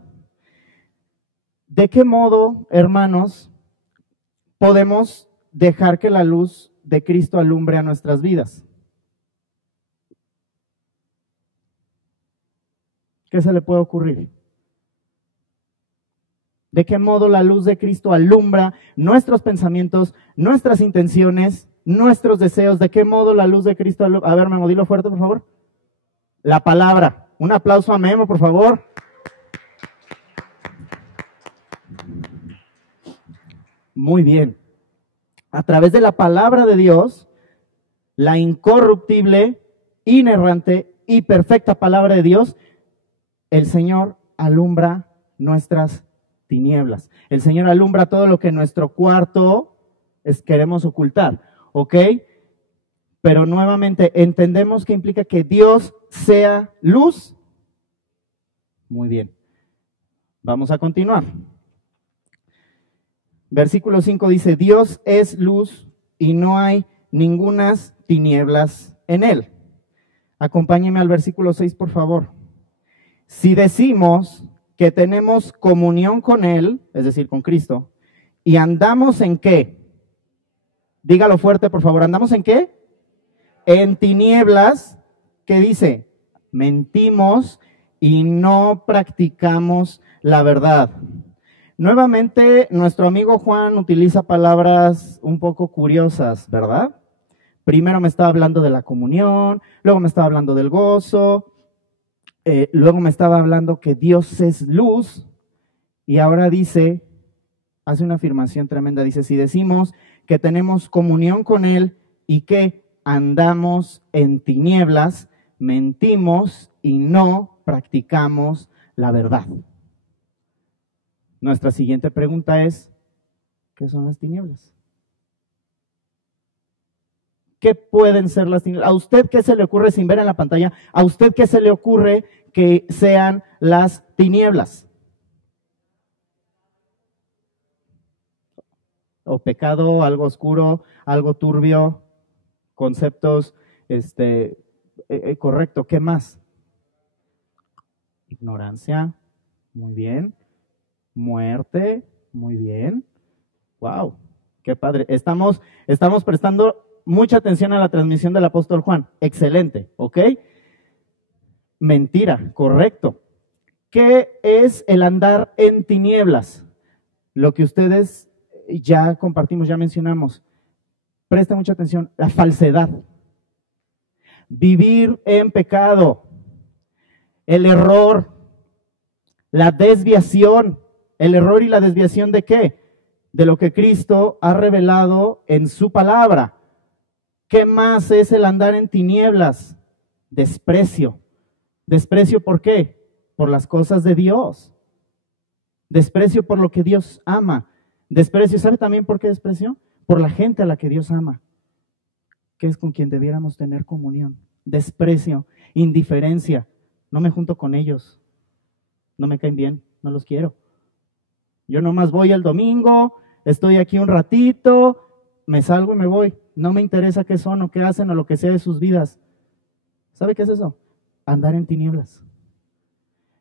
¿De qué modo, hermanos, podemos dejar que la luz de Cristo alumbre a nuestras vidas? ¿Qué se le puede ocurrir? ¿De qué modo la luz de Cristo alumbra nuestros pensamientos, nuestras intenciones, nuestros deseos? ¿De qué modo la luz de Cristo alumbra? A ver, Memo, dilo fuerte, por favor. La palabra. Un aplauso a Memo, por favor. Muy bien. A través de la palabra de Dios, la incorruptible, inerrante y perfecta palabra de Dios, el Señor alumbra nuestras tinieblas. El Señor alumbra todo lo que en nuestro cuarto queremos ocultar, ¿ok? Pero nuevamente, ¿entendemos qué implica que Dios sea luz? Muy bien. Vamos a continuar. Versículo 5 dice, Dios es luz y no hay ningunas tinieblas en él. Acompáñeme al versículo 6, por favor. Si decimos que tenemos comunión con él, es decir, con Cristo, y andamos ¿en qué? Dígalo fuerte, por favor. ¿Andamos en qué? En tinieblas. ¿Qué dice? Mentimos y no practicamos la verdad. Nuevamente, nuestro amigo Juan utiliza palabras un poco curiosas, ¿verdad? Primero me estaba hablando de la comunión, luego me estaba hablando del gozo, luego me estaba hablando que Dios es luz, y ahora dice, hace una afirmación tremenda, dice, si decimos que tenemos comunión con Él y que andamos en tinieblas, mentimos y no practicamos la verdad. Nuestra siguiente pregunta es, ¿qué son las tinieblas? ¿Qué pueden ser las tinieblas? ¿A usted qué se le ocurre sin ver en la pantalla? ¿A usted qué se le ocurre que sean las tinieblas? O pecado, algo oscuro, algo turbio, conceptos, correcto. ¿Qué más? Ignorancia, muy bien. Muerte, muy bien. Wow, qué padre. Estamos prestando mucha atención a la transmisión del apóstol Juan. Excelente, ¿ok? Mentira, correcto. ¿Qué es el andar en tinieblas? Lo que ustedes ya compartimos, ya mencionamos. Presta mucha atención. La falsedad. Vivir en pecado. El error. La desviación. ¿El error y la desviación de qué? De lo que Cristo ha revelado en su palabra. ¿Qué más es el andar en tinieblas? Desprecio. ¿Desprecio por qué? Por las cosas de Dios. Desprecio por lo que Dios ama. Desprecio, ¿sabe también por qué desprecio? Por la gente a la que Dios ama, que es con quien debiéramos tener comunión. Desprecio, indiferencia. No me junto con ellos. No me caen bien, no los quiero. Yo nomás voy el domingo, estoy aquí un ratito, me salgo y me voy. No me interesa qué son o qué hacen o lo que sea de sus vidas. ¿Sabe qué es eso? Andar en tinieblas.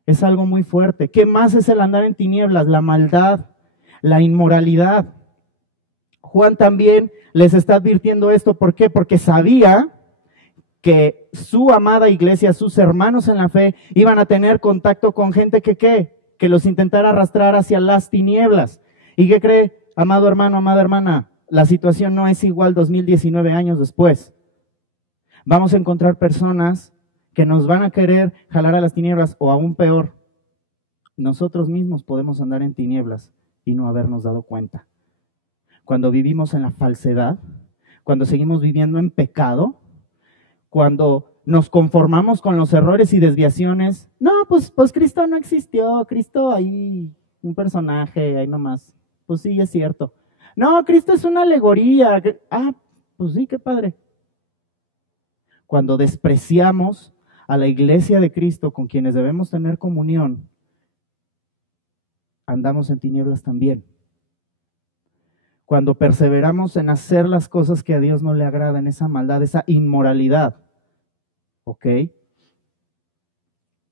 Es algo muy fuerte. ¿Qué más es el andar en tinieblas? La maldad, la inmoralidad. Juan también les está advirtiendo esto. ¿Por qué? Porque sabía que su amada iglesia, sus hermanos en la fe, iban a tener contacto con gente que los intentara arrastrar hacia las tinieblas. ¿Y qué cree, amado hermano, amada hermana? La situación no es igual 2019 años después. Vamos a encontrar personas que nos van a querer jalar a las tinieblas, o aún peor, nosotros mismos podemos andar en tinieblas y no habernos dado cuenta. Cuando vivimos en la falsedad, cuando seguimos viviendo en pecado, cuando nos conformamos con los errores y desviaciones. No, pues Cristo no existió, Cristo ahí, un personaje, ahí nomás. Pues sí, es cierto. No, Cristo es una alegoría. Ah, pues sí, qué padre. Cuando despreciamos a la iglesia de Cristo, con quienes debemos tener comunión, andamos en tinieblas también. Cuando perseveramos en hacer las cosas que a Dios no le agradan, esa maldad, esa inmoralidad, ¿ok?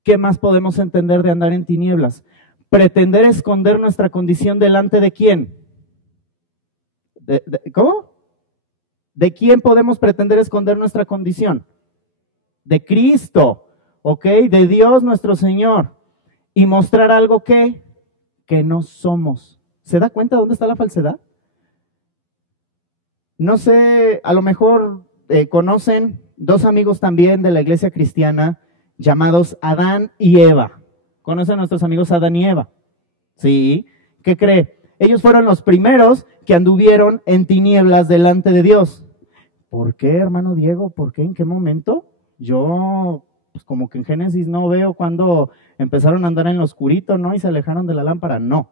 ¿Qué más podemos entender de andar en tinieblas? Pretender esconder nuestra condición delante de quién. ¿Cómo? ¿De quién podemos pretender esconder nuestra condición? De Cristo, ¿ok? De Dios nuestro Señor. Y mostrar algo que no somos. ¿Se da cuenta dónde está la falsedad? No sé, a lo mejor conocen dos amigos también de la iglesia cristiana llamados Adán y Eva. ¿Conocen a nuestros amigos Adán y Eva? Sí. ¿Qué cree? Ellos fueron los primeros que anduvieron en tinieblas delante de Dios. ¿Por qué, hermano Diego? ¿Por qué? ¿En qué momento? Yo, pues como que en Génesis no veo cuando empezaron a andar en lo oscurito, ¿no? Y se alejaron de la lámpara. No,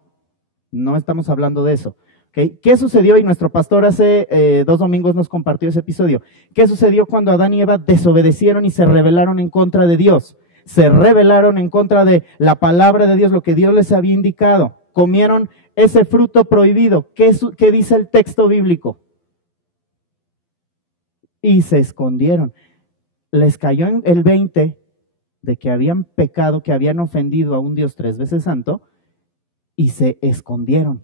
no estamos hablando de eso. ¿Okay? ¿Qué sucedió? Y nuestro pastor hace 2 domingos nos compartió ese episodio. ¿Qué sucedió cuando Adán y Eva desobedecieron y se rebelaron en contra de Dios? Se rebelaron en contra de la palabra de Dios, lo que Dios les había indicado. Comieron ese fruto prohibido. ¿Qué dice el texto bíblico? Y se escondieron. Les cayó en el 20 de que habían pecado, que habían ofendido a un Dios 3 veces santo, y se escondieron.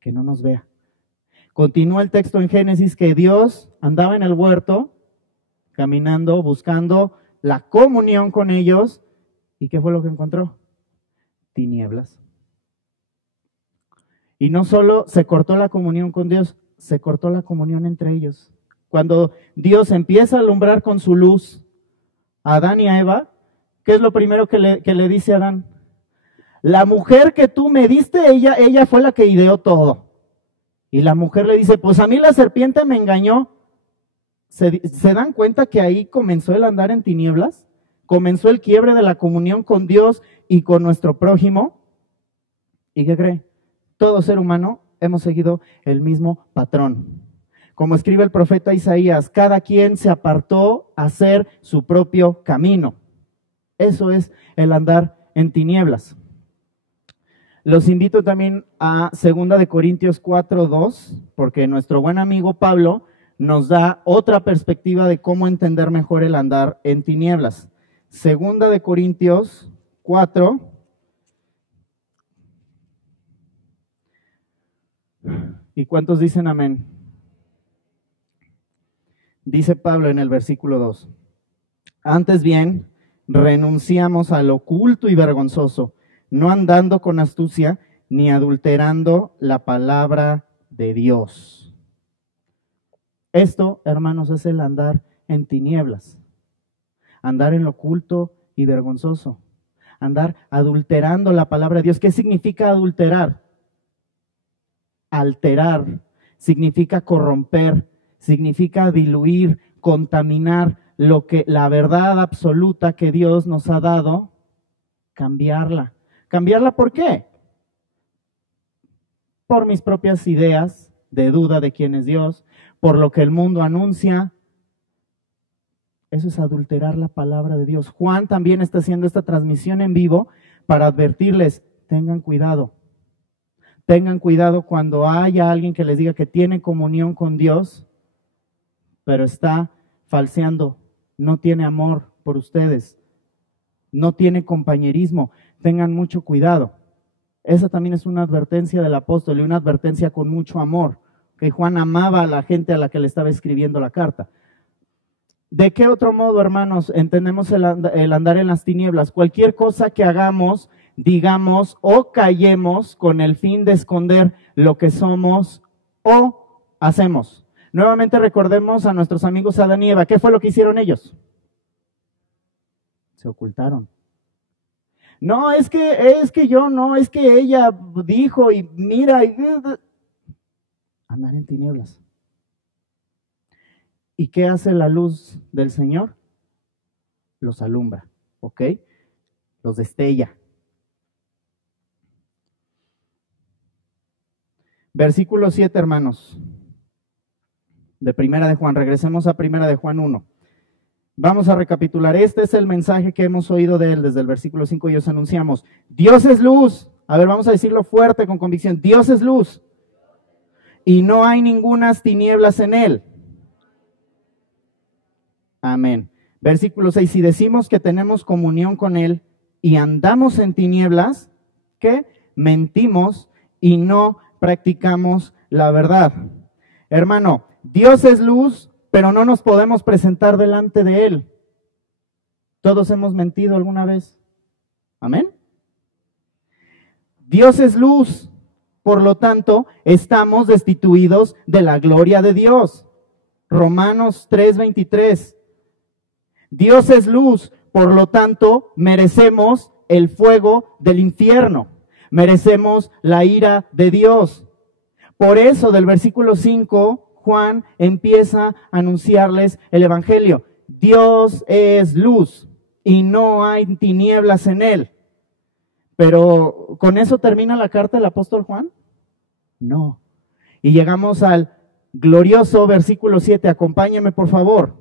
Que no nos vea. Continúa el texto en Génesis que Dios andaba en el huerto, caminando, buscando la comunión con ellos. ¿Y qué fue lo que encontró? Tinieblas. Y no solo se cortó la comunión con Dios, se cortó la comunión entre ellos. Cuando Dios empieza a alumbrar con su luz a Adán y a Eva, ¿qué es lo primero que le dice a Adán? La mujer que tú me diste, ella fue la que ideó todo. Y la mujer le dice, pues a mí la serpiente me engañó. ¿Se dan cuenta que ahí comenzó el andar en tinieblas? Comenzó el quiebre de la comunión con Dios y con nuestro prójimo. ¿Y qué cree? Todo ser humano hemos seguido el mismo patrón. Como escribe el profeta Isaías, cada quien se apartó a hacer su propio camino. Eso es el andar en tinieblas. Los invito también a 2 de Corintios 4:2, porque nuestro buen amigo Pablo nos da otra perspectiva de cómo entender mejor el andar en tinieblas. 2 de Corintios 4. ¿Y cuántos dicen amén? Dice Pablo en el versículo 2. Antes bien, renunciamos al oculto y vergonzoso, no andando con astucia, ni adulterando la palabra de Dios. Esto, hermanos, es el andar en tinieblas. Andar en lo oculto y vergonzoso. Andar adulterando la palabra de Dios. ¿Qué significa adulterar? Alterar. Significa corromper. Significa diluir, contaminar la verdad absoluta que Dios nos ha dado, cambiarla. ¿Cambiarla por qué? Por mis propias ideas de duda de quién es Dios, por lo que el mundo anuncia. Eso es adulterar la palabra de Dios. Juan también está haciendo esta transmisión en vivo para advertirles, tengan cuidado. Tengan cuidado cuando haya alguien que les diga que tiene comunión con Dios, pero está falseando, no tiene amor por ustedes, no tiene compañerismo. Tengan mucho cuidado. Esa también es una advertencia del apóstol y una advertencia con mucho amor, que Juan amaba a la gente a la que le estaba escribiendo la carta. ¿De qué otro modo, hermanos, entendemos el andar en las tinieblas? Cualquier cosa que hagamos, digamos o callemos con el fin de esconder lo que somos o hacemos. Nuevamente recordemos a nuestros amigos Adán y Eva. ¿Qué fue lo que hicieron ellos? Se ocultaron. No, es que yo no, es que ella dijo y mira, andar en tinieblas. ¿Y qué hace la luz del Señor? Los alumbra, ¿ok? Los destella. Versículo 7, hermanos, de Primera de Juan. Regresemos a Primera de Juan 1. Vamos a recapitular. Este es el mensaje que hemos oído de él desde el versículo 5 y os anunciamos. Dios es luz. A ver, vamos a decirlo fuerte, con convicción. Dios es luz. Y no hay ningunas tinieblas en él. Amén. Versículo 6. Si decimos que tenemos comunión con él y andamos en tinieblas, ¿qué? Mentimos y no practicamos la verdad. Hermano, Dios es luz, pero no nos podemos presentar delante de él. Todos hemos mentido alguna vez. Amén. Dios es luz, por lo tanto, estamos destituidos de la gloria de Dios. Romanos 3:23. Dios es luz, por lo tanto, merecemos el fuego del infierno. Merecemos la ira de Dios. Por eso, del versículo 5, Juan empieza a anunciarles el evangelio. Dios es luz y no hay tinieblas en él. Pero, ¿con eso termina la carta del apóstol Juan? No. Y llegamos al glorioso versículo 7. Acompáñame, por favor.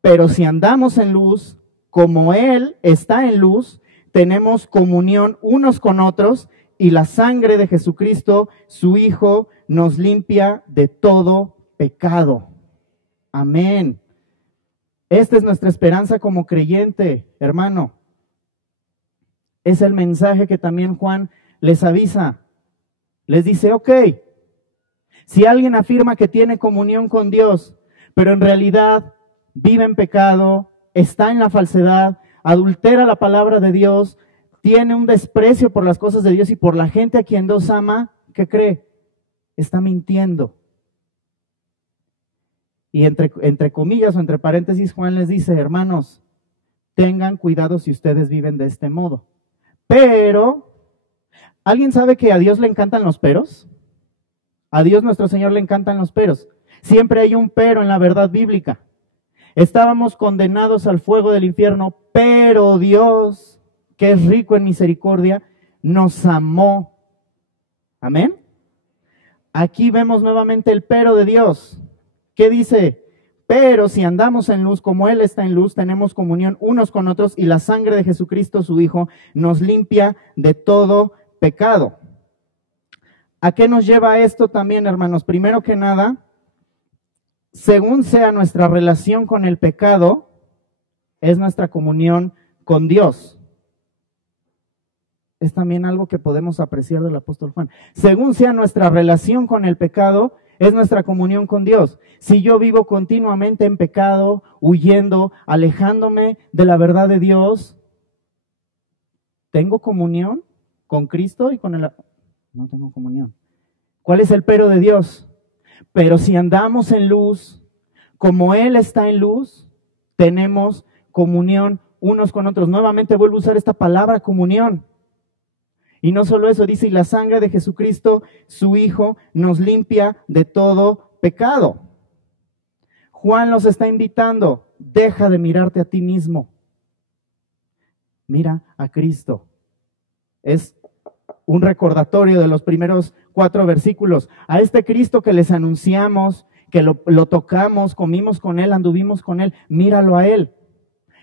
Pero si andamos en luz, como Él está en luz, tenemos comunión unos con otros y la sangre de Jesucristo, su Hijo, nos limpia de todo pecado. Amén. Esta es nuestra esperanza como creyente, hermano. Es el mensaje que también Juan les avisa. Les dice, ok, si alguien afirma que tiene comunión con Dios, pero en realidad vive en pecado, está en la falsedad, adultera la palabra de Dios, tiene un desprecio por las cosas de Dios y por la gente a quien Dios ama, ¿qué cree? Está mintiendo. Y entre comillas o entre paréntesis, Juan les dice, hermanos, tengan cuidado si ustedes viven de este modo. Pero, ¿alguien sabe que a Dios le encantan los peros? A Dios nuestro Señor le encantan los peros. Siempre hay un pero en la verdad bíblica. Estábamos condenados al fuego del infierno, pero Dios, que es rico en misericordia, nos amó. Amén. Aquí vemos nuevamente el pero de Dios. ¿Qué dice? Pero si andamos en luz, como Él está en luz, tenemos comunión unos con otros y la sangre de Jesucristo, su Hijo, nos limpia de todo pecado. ¿A qué nos lleva esto también, hermanos? Primero que nada, según sea nuestra relación con el pecado, es nuestra comunión con Dios. Es también algo que podemos apreciar del apóstol Juan. Según sea nuestra relación con el pecado, es nuestra comunión con Dios. Si yo vivo continuamente en pecado, huyendo, alejándome de la verdad de Dios, ¿tengo comunión con Cristo y con el... No tengo comunión. ¿Cuál es el pero de Dios? Pero si andamos en luz, como Él está en luz, tenemos comunión unos con otros. Nuevamente vuelvo a usar esta palabra comunión. Y no solo eso, dice, y la sangre de Jesucristo, su Hijo, nos limpia de todo pecado. Juan los está invitando, deja de mirarte a ti mismo. Mira a Cristo. Es un recordatorio de los primeros 4 versículos. A este Cristo que les anunciamos, que lo tocamos, comimos con Él, anduvimos con Él, míralo a Él.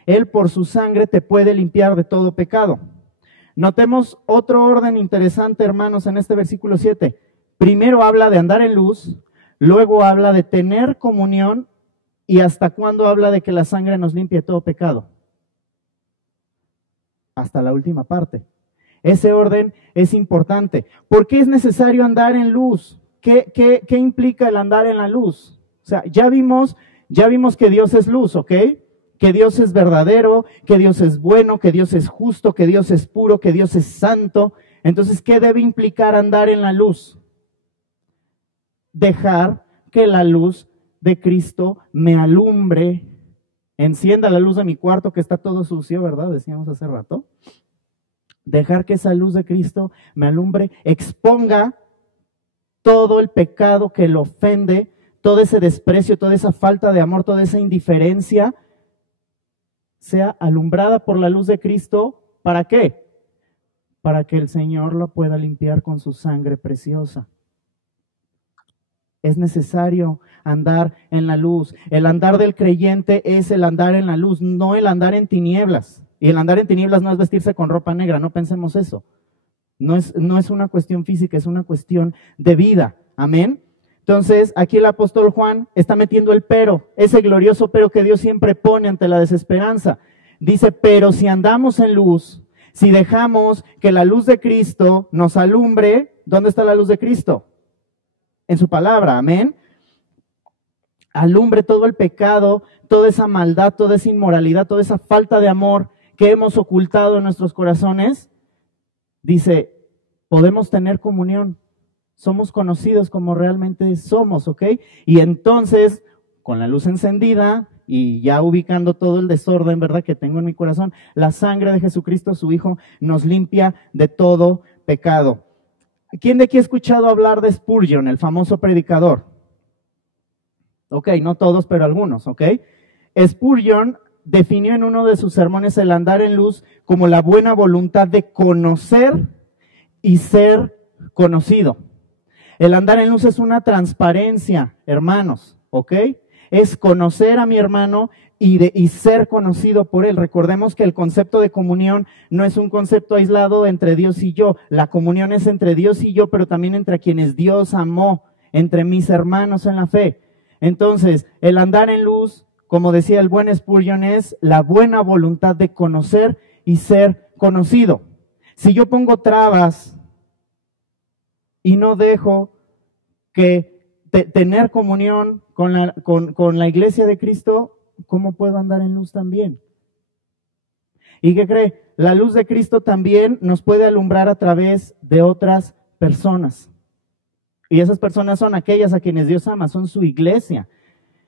Él por su sangre te puede limpiar de todo pecado. Notemos otro orden interesante, hermanos, en este versículo 7. Primero habla de andar en luz, luego habla de tener comunión y hasta cuándo habla de que la sangre nos limpie de todo pecado. Hasta la última parte. Ese orden es importante. ¿Por qué es necesario andar en luz? ¿Qué implica el andar en la luz? O sea, ya vimos Ya vimos que Dios es luz, ¿ok? Que Dios es verdadero, que Dios es bueno, que Dios es justo, que Dios es puro, que Dios es santo. Entonces, ¿qué debe implicar andar en la luz? Dejar que la luz de Cristo me alumbre, encienda la luz de mi cuarto que está todo sucio, ¿verdad? Decíamos hace rato. Dejar que esa luz de Cristo me alumbre, exponga todo el pecado que lo ofende, todo ese desprecio, toda esa falta de amor, toda esa indiferencia, sea alumbrada por la luz de Cristo. ¿Para qué? Para que el Señor lo pueda limpiar con su sangre preciosa. Es necesario andar en la luz. El andar del creyente es el andar en la luz, no el andar en tinieblas. Y el andar en tinieblas no es vestirse con ropa negra, no pensemos eso. No es una cuestión física, es una cuestión de vida. Amén. Entonces, aquí el apóstol Juan está metiendo el pero, ese glorioso pero que Dios siempre pone ante la desesperanza. Dice, pero si andamos en luz, si dejamos que la luz de Cristo nos alumbre, ¿dónde está la luz de Cristo? En su palabra, amén. Alumbre todo el pecado, toda esa maldad, toda esa inmoralidad, toda esa falta de amor que hemos ocultado en nuestros corazones. Dice, podemos tener comunión. Somos conocidos como realmente somos, ¿ok? Y entonces, con la luz encendida y ya ubicando todo el desorden, ¿verdad?, que tengo en mi corazón, la sangre de Jesucristo, su Hijo, nos limpia de todo pecado. ¿Quién de aquí ha escuchado hablar de Spurgeon, el famoso predicador? Ok, no todos, pero algunos, ¿ok? Spurgeon definió en uno de sus sermones el andar en luz como la buena voluntad de conocer y ser conocido. El andar en luz es una transparencia, hermanos, ¿ok? Es conocer a mi hermano y ser conocido por él. Recordemos que el concepto de comunión no es un concepto aislado entre Dios y yo. La comunión es entre Dios y yo, pero también entre quienes Dios amó, entre mis hermanos en la fe. Entonces, el andar en luz, como decía el buen Spurgeon, es la buena voluntad de conocer y ser conocido. Si yo pongo trabas y no dejo que tener comunión con la iglesia de Cristo, ¿cómo puedo andar en luz también? ¿Y qué cree? La luz de Cristo también nos puede alumbrar a través de otras personas. Y esas personas son aquellas a quienes Dios ama, son su iglesia.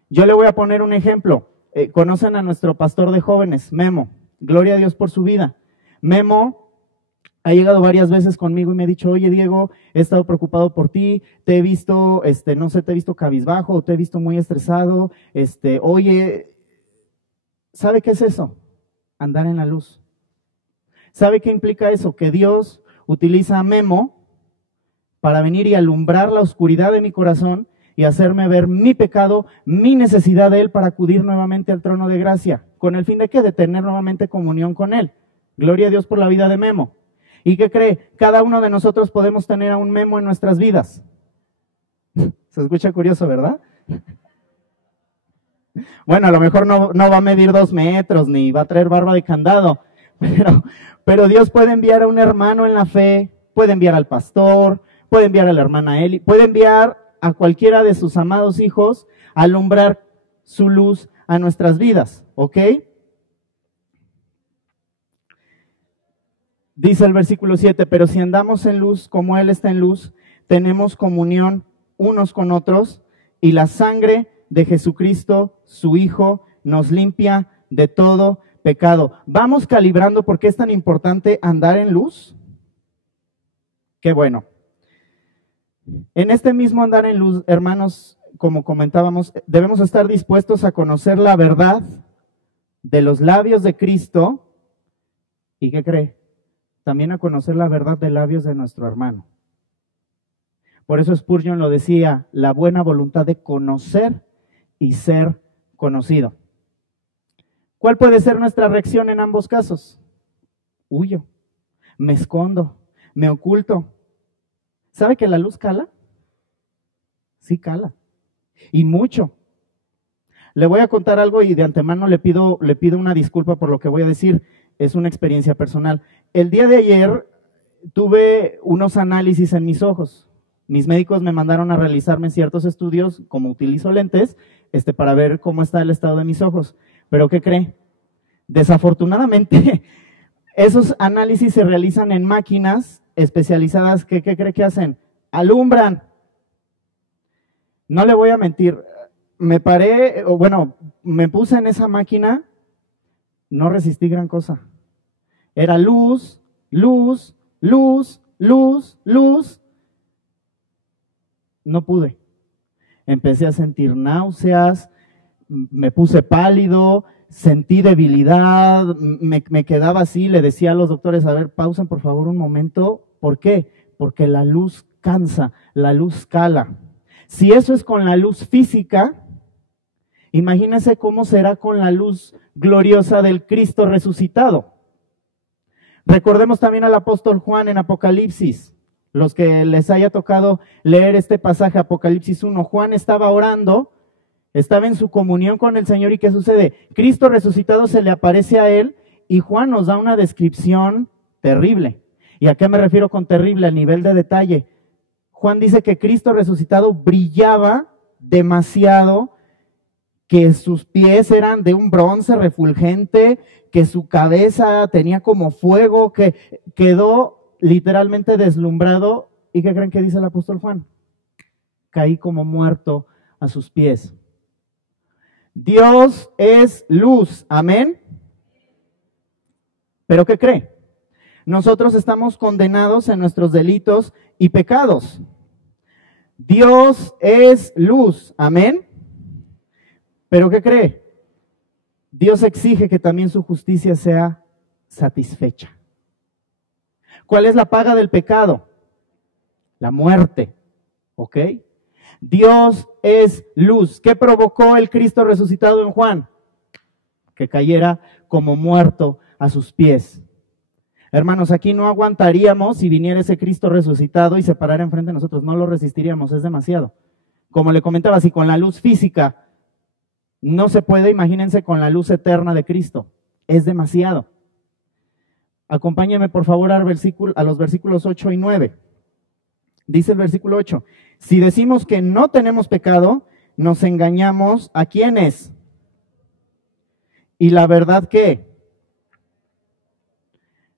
Yo le voy a poner un ejemplo. Conocen a nuestro pastor de jóvenes, Memo. Gloria a Dios por su vida. Memo ha llegado varias veces conmigo y me ha dicho, oye Diego, he estado preocupado por ti, te he visto, no sé, te he visto cabizbajo, te he visto muy estresado, oye, ¿sabe qué es eso? Andar en la luz. ¿Sabe qué implica eso? Que Dios utiliza a Memo para venir y alumbrar la oscuridad de mi corazón y hacerme ver mi pecado, mi necesidad de Él para acudir nuevamente al trono de gracia. ¿Con el fin de qué? De tener nuevamente comunión con Él. Gloria a Dios por la vida de Memo. ¿Y qué cree? Cada uno de nosotros podemos tener a un Memo en nuestras vidas. Se escucha curioso, ¿verdad? Bueno, a lo mejor no va a medir 2 metros, ni va a traer barba de candado, pero Dios puede enviar a un hermano en la fe, puede enviar al pastor, puede enviar a la hermana Eli, puede enviar a cualquiera de sus amados hijos a alumbrar su luz a nuestras vidas, ¿ok? Dice el versículo 7, pero si andamos en luz como Él está en luz, tenemos comunión unos con otros y la sangre de Jesucristo, su Hijo, nos limpia de todo pecado. Vamos calibrando por qué es tan importante andar en luz. Qué bueno. En este mismo andar en luz, hermanos, como comentábamos, debemos estar dispuestos a conocer la verdad de los labios de Cristo. ¿Y qué cree? También a conocer la verdad de labios de nuestro hermano. Por eso Spurgeon lo decía, la buena voluntad de conocer y ser conocido. ¿Cuál puede ser nuestra reacción en ambos casos? Huyo, me escondo, me oculto. ¿Sabe que la luz cala? Sí cala, y mucho. Le voy a contar algo y de antemano le pido una disculpa por lo que voy a decir. Es una experiencia personal. El día de ayer tuve unos análisis en mis ojos. Mis médicos me mandaron a realizarme ciertos estudios, como utilizo lentes, para ver cómo está el estado de mis ojos. Pero ¿qué cree? Desafortunadamente, esos análisis se realizan en máquinas especializadas que, ¿qué cree que hacen? Alumbran. No le voy a mentir, me puse en esa máquina, no resistí gran cosa. Era luz, luz, luz, luz, luz. No pude. Empecé a sentir náuseas, me puse pálido, sentí debilidad, me quedaba así, le decía a los doctores, a ver, pausen por favor un momento. ¿Por qué? Porque la luz cansa, la luz cala. Si eso es con la luz física, imagínense cómo será con la luz gloriosa del Cristo resucitado. Recordemos también al apóstol Juan en Apocalipsis. Los que les haya tocado leer este pasaje, Apocalipsis 1, Juan estaba orando, estaba en su comunión con el Señor, ¿y qué sucede? Cristo resucitado se le aparece a él y Juan nos da una descripción terrible. ¿Y a qué me refiero con terrible? Al nivel de detalle. Juan dice que Cristo resucitado brillaba demasiado, que sus pies eran de un bronce refulgente, que su cabeza tenía como fuego, que quedó literalmente deslumbrado. ¿Y qué creen que dice el apóstol Juan? Caí como muerto a sus pies. Dios es luz, amén. ¿Pero qué cree? Nosotros estamos condenados en nuestros delitos y pecados. Dios es luz, amén. ¿Pero qué cree? Dios exige que también su justicia sea satisfecha. ¿Cuál es la paga del pecado? La muerte, ¿ok? Dios es luz. ¿Qué provocó el Cristo resucitado en Juan? Que cayera como muerto a sus pies. Hermanos, aquí no aguantaríamos si viniera ese Cristo resucitado y se parara enfrente de nosotros. No lo resistiríamos, es demasiado. Como le comentaba, si con la luz física no se puede, imagínense con la luz eterna de Cristo. Es demasiado. Acompáñenme por favor a los versículos 8 y 9. Dice el versículo 8, si decimos que no tenemos pecado, nos engañamos, ¿a quiénes? Y la verdad, ¿qué?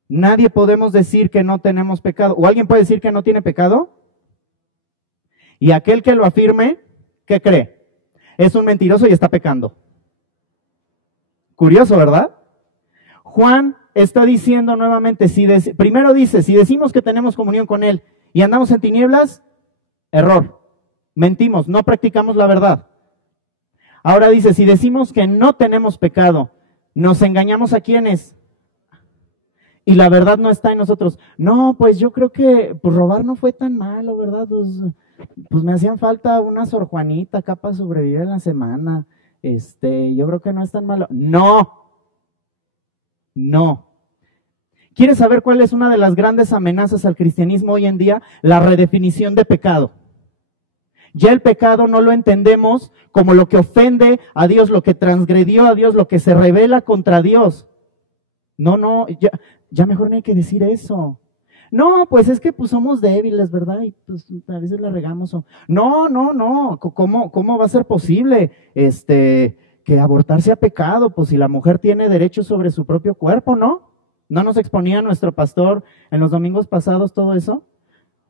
Nadie podemos decir que no tenemos pecado. ¿O alguien puede decir que no tiene pecado? Y aquel que lo afirme, ¿qué cree? Es un mentiroso y está pecando. Curioso, ¿verdad? Juan está diciendo nuevamente, primero dice, si decimos que tenemos comunión con Él y andamos en tinieblas, error. Mentimos, no practicamos la verdad. Ahora dice, si decimos que no tenemos pecado, nos engañamos ¿a quiénes? Y la verdad no está en nosotros. No, pues yo creo que robar no fue tan malo, ¿verdad? Pues me hacían falta una Sor Juanita acá para sobrevivir en la semana. Yo creo que no es tan malo. No. ¿Quieres saber cuál es una de las grandes amenazas al cristianismo hoy en día? La redefinición de pecado. Ya el pecado no lo entendemos como lo que ofende a Dios, lo que transgredió a Dios, lo que se rebela contra Dios. No, ya mejor no hay que decir eso. No, pues es que pues somos débiles, ¿verdad? Y pues a veces la regamos. No. ¿Cómo va a ser posible que abortar sea pecado? Pues si la mujer tiene derecho sobre su propio cuerpo, ¿no? ¿No nos exponía nuestro pastor en los domingos pasados todo eso?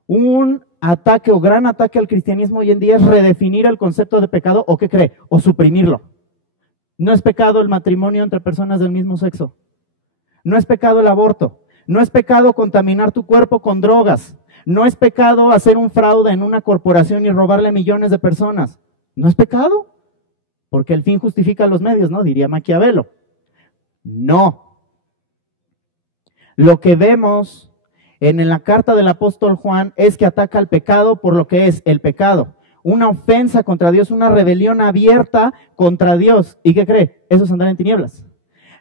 Un ataque o gran ataque al cristianismo hoy en día es redefinir el concepto de pecado, ¿o qué cree? O suprimirlo. No es pecado el matrimonio entre personas del mismo sexo. No es pecado el aborto. No es pecado contaminar tu cuerpo con drogas. No es pecado hacer un fraude en una corporación y robarle a millones de personas. No es pecado, porque el fin justifica los medios, ¿no? Diría Maquiavelo. No. Lo que vemos en la carta del apóstol Juan es que ataca al pecado por lo que es el pecado. Una ofensa contra Dios, una rebelión abierta contra Dios. ¿Y qué cree? Eso es andar en tinieblas.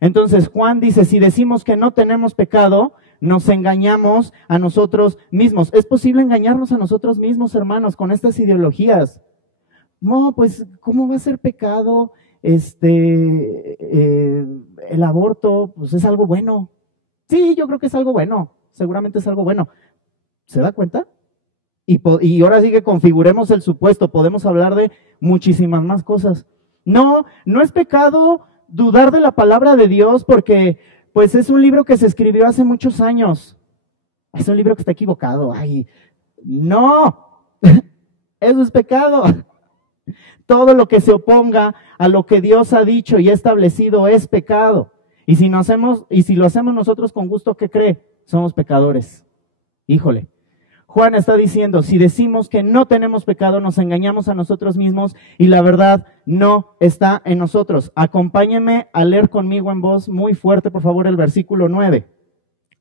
Entonces Juan dice, si decimos que no tenemos pecado, nos engañamos a nosotros mismos. ¿Es posible engañarnos a nosotros mismos, hermanos, con estas ideologías? No, pues, ¿cómo va a ser pecado? El aborto, pues es algo bueno. Sí, yo creo que es algo bueno, seguramente es algo bueno. ¿Se da cuenta? Y ahora sí que configuremos el supuesto, podemos hablar de muchísimas más cosas. No, no es pecado dudar de la palabra de Dios porque pues es un libro que se escribió hace muchos años. Es un libro que está equivocado. Ay, no, eso es pecado. Todo lo que se oponga a lo que Dios ha dicho y ha establecido es pecado. Y si lo hacemos nosotros con gusto, ¿qué cree? Somos pecadores. Híjole. Juan está diciendo, si decimos que no tenemos pecado, nos engañamos a nosotros mismos y la verdad no está en nosotros. Acompáñenme a leer conmigo en voz muy fuerte, por favor, el versículo 9.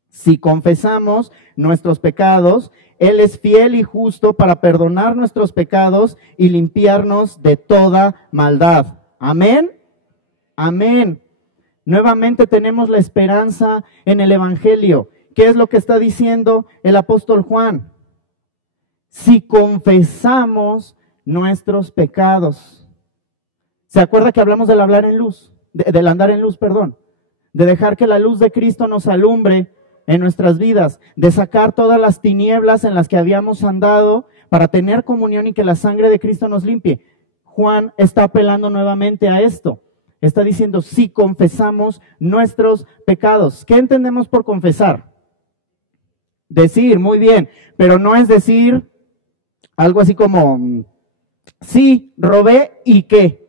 Si confesamos nuestros pecados, Él es fiel y justo para perdonar nuestros pecados y limpiarnos de toda maldad. Amén. Amén. Nuevamente tenemos la esperanza en el Evangelio. ¿Qué es lo que está diciendo el apóstol Juan? Si confesamos nuestros pecados. ¿Se acuerda que hablamos del hablar en luz? Del andar en luz, perdón. De dejar que la luz de Cristo nos alumbre en nuestras vidas. De sacar todas las tinieblas en las que habíamos andado para tener comunión y que la sangre de Cristo nos limpie. Juan está apelando nuevamente a esto. Está diciendo, si confesamos nuestros pecados. ¿Qué entendemos por confesar? Decir, muy bien, pero no es decir algo así como, sí, robé y qué.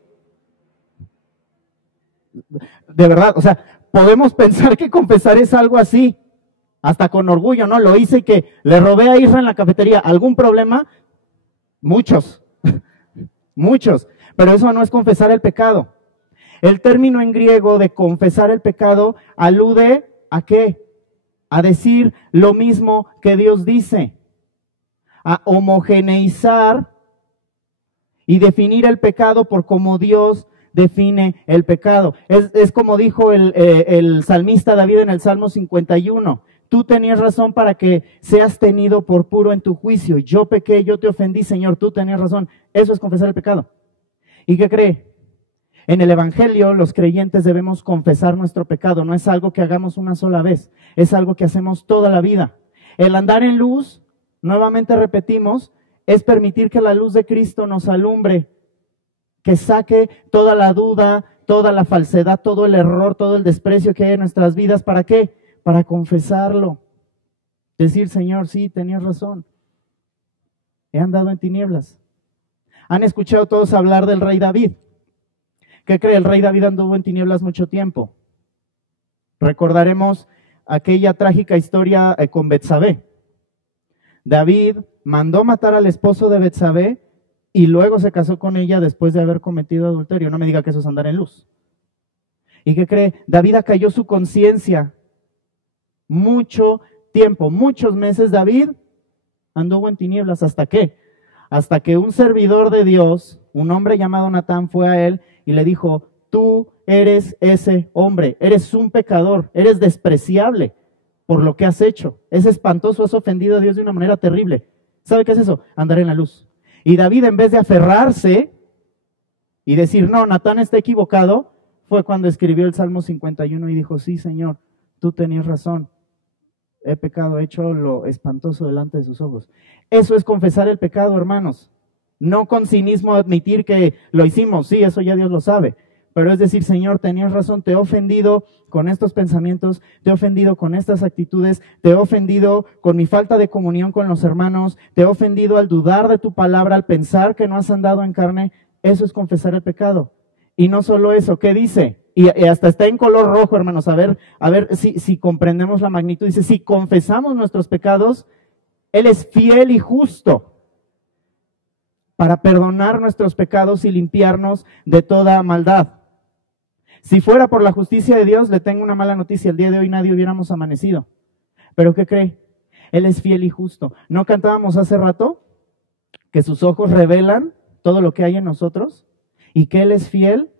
De verdad, o sea, podemos pensar que confesar es algo así, hasta con orgullo, ¿no? Lo hice y que le robé a Isra en la cafetería. ¿Algún problema? Muchos, muchos, pero eso no es confesar el pecado. El término en griego de confesar el pecado alude ¿a qué? A decir lo mismo que Dios dice. A homogeneizar y definir el pecado por cómo Dios define el pecado. Es como dijo el salmista David en el Salmo 51. Tú tenías razón para que seas tenido por puro en tu juicio. Yo pequé, yo te ofendí, Señor, tú tenías razón. Eso es confesar el pecado. ¿Y qué cree? En el Evangelio, los creyentes debemos confesar nuestro pecado. No es algo que hagamos una sola vez, es algo que hacemos toda la vida. El andar en luz, nuevamente repetimos, es permitir que la luz de Cristo nos alumbre, que saque toda la duda, toda la falsedad, todo el error, todo el desprecio que hay en nuestras vidas. ¿Para qué? Para confesarlo. Decir, Señor, sí, tenías razón. He andado en tinieblas. ¿Han escuchado todos hablar del rey David? ¿Qué cree? El rey David anduvo en tinieblas mucho tiempo. Recordaremos aquella trágica historia con Betsabé. David mandó matar al esposo de Betsabé y luego se casó con ella después de haber cometido adulterio. No me diga que eso es andar en luz. ¿Y qué cree? David acalló su conciencia mucho tiempo, muchos meses. David anduvo en tinieblas. ¿Hasta qué? Hasta que un servidor de Dios, un hombre llamado Natán, fue a él y le dijo, tú eres ese hombre, eres un pecador, eres despreciable por lo que has hecho. Es espantoso, has ofendido a Dios de una manera terrible. ¿Sabe qué es eso? Andar en la luz. Y David, en vez de aferrarse y decir, no, Natán está equivocado, fue cuando escribió el Salmo 51 y dijo, sí, Señor, tú tenías razón. He pecado, he hecho lo espantoso delante de sus ojos. Eso es confesar el pecado, hermanos. No con cinismo admitir que lo hicimos, sí, eso ya Dios lo sabe. Pero es decir, Señor, tenías razón, te he ofendido con estos pensamientos, te he ofendido con estas actitudes, te he ofendido con mi falta de comunión con los hermanos, te he ofendido al dudar de tu palabra, al pensar que no has andado en carne. Eso es confesar el pecado. Y no solo eso, ¿qué dice? Y hasta está en color rojo, hermanos, a ver si comprendemos la magnitud. Dice, si confesamos nuestros pecados, Él es fiel y justo para perdonar nuestros pecados y limpiarnos de toda maldad. Si fuera por la justicia de Dios, le tengo una mala noticia. El día de hoy nadie hubiéramos amanecido. ¿Pero qué cree? Él es fiel y justo. ¿No cantábamos hace rato que sus ojos revelan todo lo que hay en nosotros? ¿Y que Él es fiel?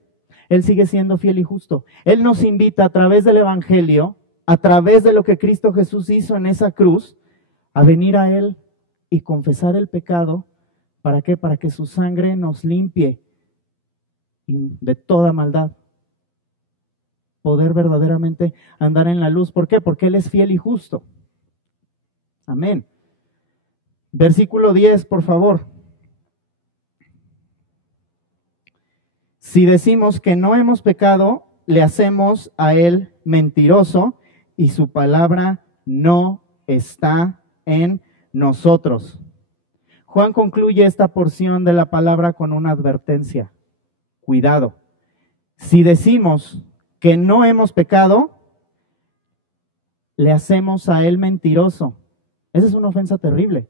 Él sigue siendo fiel y justo. Él nos invita a través del Evangelio, a través de lo que Cristo Jesús hizo en esa cruz, a venir a Él y confesar el pecado. ¿Para qué? Para que su sangre nos limpie de toda maldad. Poder verdaderamente andar en la luz. ¿Por qué? Porque Él es fiel y justo. Amén. Versículo 10, por favor. Si decimos que no hemos pecado, le hacemos a él mentiroso y su palabra no está en nosotros. Juan concluye esta porción de la palabra con una advertencia. Cuidado. Si decimos que no hemos pecado, le hacemos a él mentiroso. Esa es una ofensa terrible.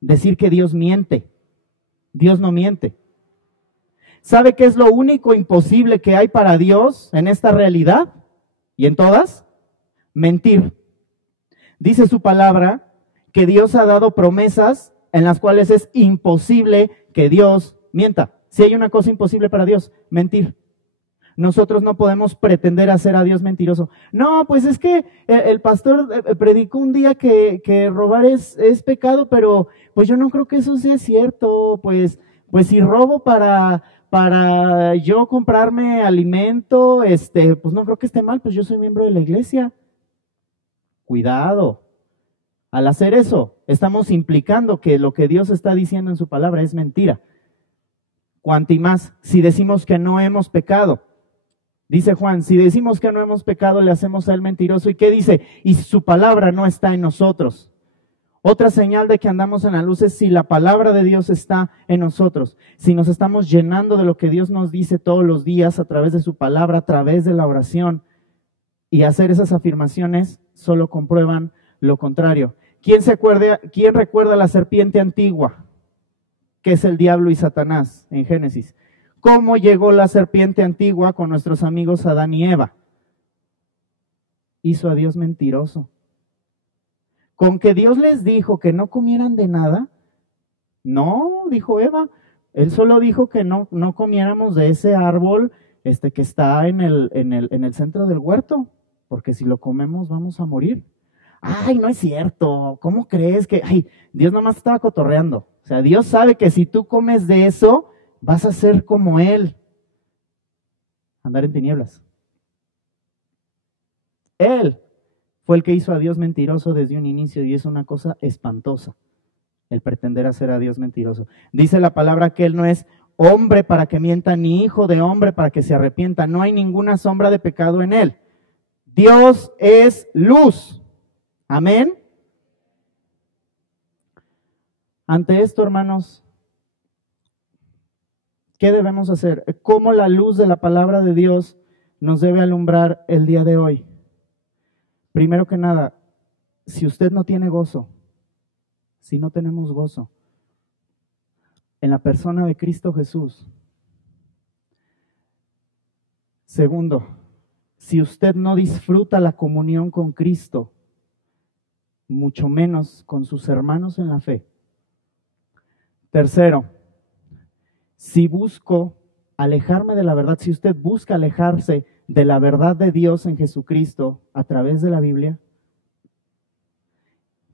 Decir que Dios miente. Dios no miente. ¿Sabe qué es lo único imposible que hay para Dios en esta realidad y en todas? Mentir. Dice su palabra que Dios ha dado promesas en las cuales es imposible que Dios mienta. Si hay una cosa imposible para Dios, mentir. Nosotros no podemos pretender hacer a Dios mentiroso. No, pues es que el pastor predicó un día que robar es pecado, pero pues yo no creo que eso sea cierto. Pues si robo para yo comprarme alimento, pues no creo que esté mal, pues yo soy miembro de la iglesia. Cuidado. Al hacer eso, estamos implicando que lo que Dios está diciendo en su palabra es mentira. Cuanti más, si decimos que no hemos pecado. Dice Juan, si decimos que no hemos pecado, le hacemos a él mentiroso. ¿Y qué dice? Y su palabra no está en nosotros. Otra señal de que andamos en la luz es si la palabra de Dios está en nosotros. Si nos estamos llenando de lo que Dios nos dice todos los días a través de su palabra, a través de la oración. Y hacer esas afirmaciones solo comprueban lo contrario. ¿Quién recuerda la serpiente antigua? Que es el diablo y Satanás en Génesis. ¿Cómo llegó la serpiente antigua con nuestros amigos Adán y Eva? Hizo a Dios mentiroso. ¿Con que Dios les dijo que no comieran de nada? No, dijo Eva. Él solo dijo que no comiéramos de ese árbol que está en el centro del huerto, porque si lo comemos vamos a morir. Ay, no es cierto. ¿Cómo crees que? Ay, Dios nomás estaba cotorreando. O sea, Dios sabe que si tú comes de eso, vas a ser como Él. Andar en tinieblas. Él fue el que hizo a Dios mentiroso desde un inicio y es una cosa espantosa, el pretender hacer a Dios mentiroso. Dice la palabra que Él no es hombre para que mienta, ni hijo de hombre para que se arrepienta. No hay ninguna sombra de pecado en Él. Dios es luz. Amén. Ante esto, hermanos, ¿qué debemos hacer? ¿Cómo la luz de la palabra de Dios nos debe alumbrar el día de hoy? Primero que nada, si usted no tiene gozo, si no tenemos gozo en la persona de Cristo Jesús. Segundo, si usted no disfruta la comunión con Cristo, mucho menos con sus hermanos en la fe. Tercero, si busco alejarme de la verdad, si usted busca alejarse de la verdad de Dios en Jesucristo a través de la Biblia.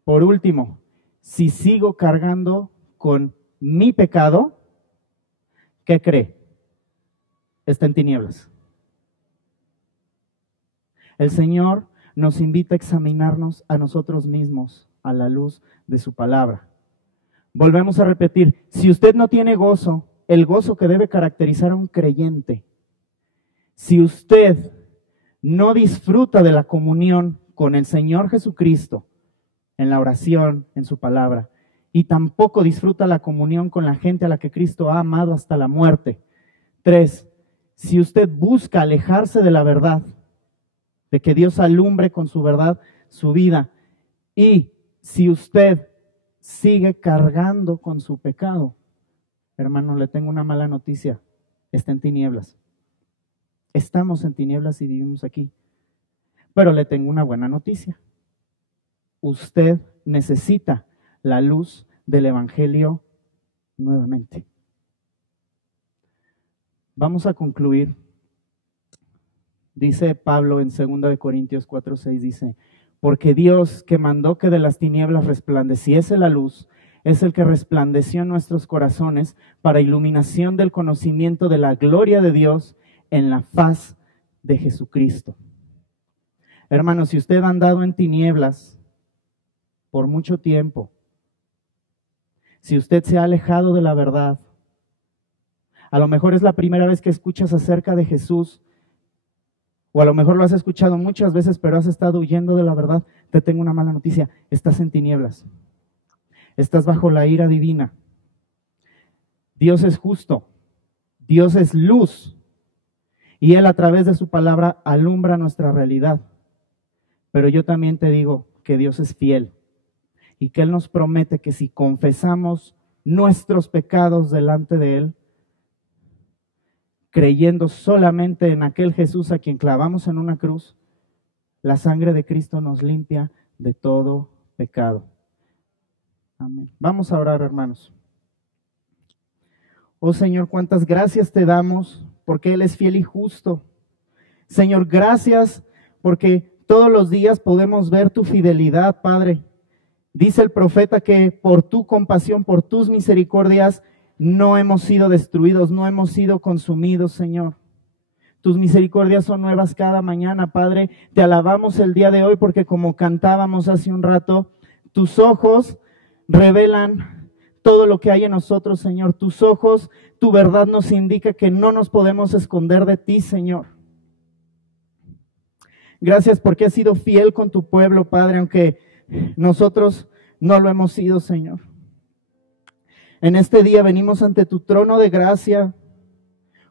Por último, si sigo cargando con mi pecado, ¿qué cree? Está en tinieblas. El Señor nos invita a examinarnos a nosotros mismos a la luz de su palabra. Volvemos a repetir, si usted no tiene gozo, el gozo que debe caracterizar a un creyente, si usted no disfruta de la comunión con el Señor Jesucristo en la oración, en su palabra, y tampoco disfruta la comunión con la gente a la que Cristo ha amado hasta la muerte. 3, si usted busca alejarse de la verdad, de que Dios alumbre con su verdad su vida, y si usted sigue cargando con su pecado, hermano, le tengo una mala noticia, está en tinieblas. Estamos en tinieblas y vivimos aquí. Pero le tengo una buena noticia. Usted necesita la luz del Evangelio nuevamente. Vamos a concluir. Dice Pablo en 2 Corintios 4:6, dice, porque Dios que mandó que de las tinieblas resplandeciese la luz, es el que resplandeció en nuestros corazones para iluminación del conocimiento de la gloria de Dios en la faz de Jesucristo. Hermanos, si usted ha andado en tinieblas por mucho tiempo, Si usted se ha alejado de la verdad, a lo mejor es la primera vez que escuchas acerca de Jesús, o a lo mejor lo has escuchado muchas veces, pero has estado huyendo de la verdad, te tengo una mala noticia: estás en tinieblas, estás bajo la ira divina. Dios es justo, Dios es luz, y Él a través de su palabra alumbra nuestra realidad. Pero yo también te digo que Dios es fiel y que Él nos promete que si confesamos nuestros pecados delante de Él, creyendo solamente en aquel Jesús a quien clavamos en una cruz, la sangre de Cristo nos limpia de todo pecado. Amén. Vamos a orar, hermanos. Oh Señor, cuántas gracias te damos porque Él es fiel y justo. Señor, gracias porque todos los días podemos ver tu fidelidad, Padre. Dice el profeta que por tu compasión, por tus misericordias, no hemos sido destruidos, no hemos sido consumidos, Señor. Tus misericordias son nuevas cada mañana, Padre. Te alabamos el día de hoy porque, como cantábamos hace un rato, tus ojos revelan todo lo que hay en nosotros, Señor. Tus ojos, tu verdad nos indica que no nos podemos esconder de ti, Señor. Gracias porque has sido fiel con tu pueblo, Padre, aunque nosotros no lo hemos sido, Señor. En este día venimos ante tu trono de gracia,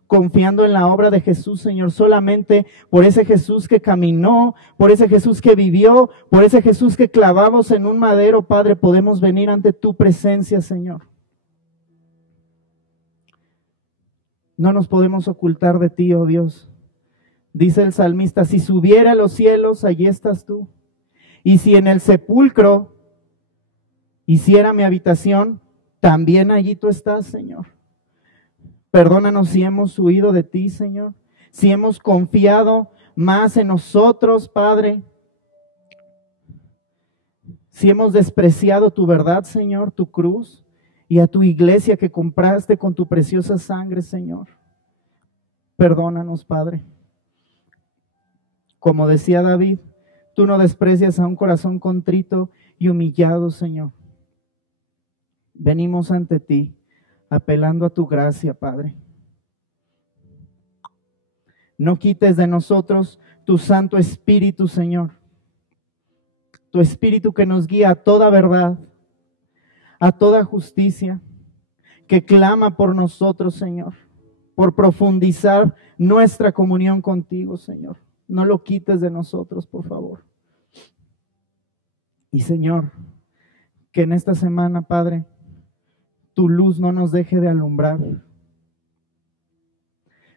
confiando en la obra de Jesús, Señor, solamente por ese Jesús que caminó, por ese Jesús que vivió, por ese Jesús que clavamos en un madero, Padre, podemos venir ante tu presencia, Señor. No nos podemos ocultar de ti, oh Dios. Dice el salmista: si subiera a los cielos, allí estás tú. Y si en el sepulcro hiciera mi habitación, también allí tú estás, Señor. Perdónanos si hemos huido de ti, Señor. Si hemos confiado más en nosotros, Padre. Si hemos despreciado tu verdad, Señor, tu cruz, y a tu iglesia que compraste con tu preciosa sangre, Señor. Perdónanos, Padre. Como decía David, tú no desprecias a un corazón contrito y humillado, Señor. Venimos ante ti, apelando a tu gracia, Padre. No quites de nosotros tu Santo Espíritu, Señor. Tu Espíritu que nos guía a toda verdad, a toda justicia, que clama por nosotros, Señor, por profundizar nuestra comunión contigo, Señor. No lo quites de nosotros, por favor. Y Señor, que en esta semana, Padre, tu luz no nos deje de alumbrar.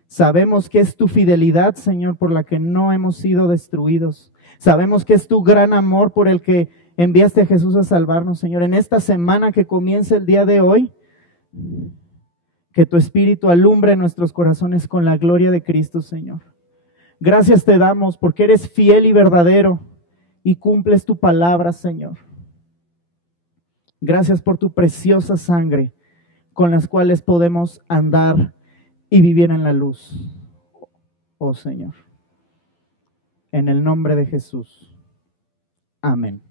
Sabemos que es tu fidelidad, Señor, por la que no hemos sido destruidos. Sabemos que es tu gran amor por el que enviaste a Jesús a salvarnos, Señor. En esta semana que comienza el día de hoy, que tu Espíritu alumbre nuestros corazones con la gloria de Cristo, Señor. Gracias te damos porque eres fiel y verdadero y cumples tu palabra, Señor. Gracias por tu preciosa sangre con las cuales podemos andar y vivir en la luz, oh Señor. En el nombre de Jesús. Amén.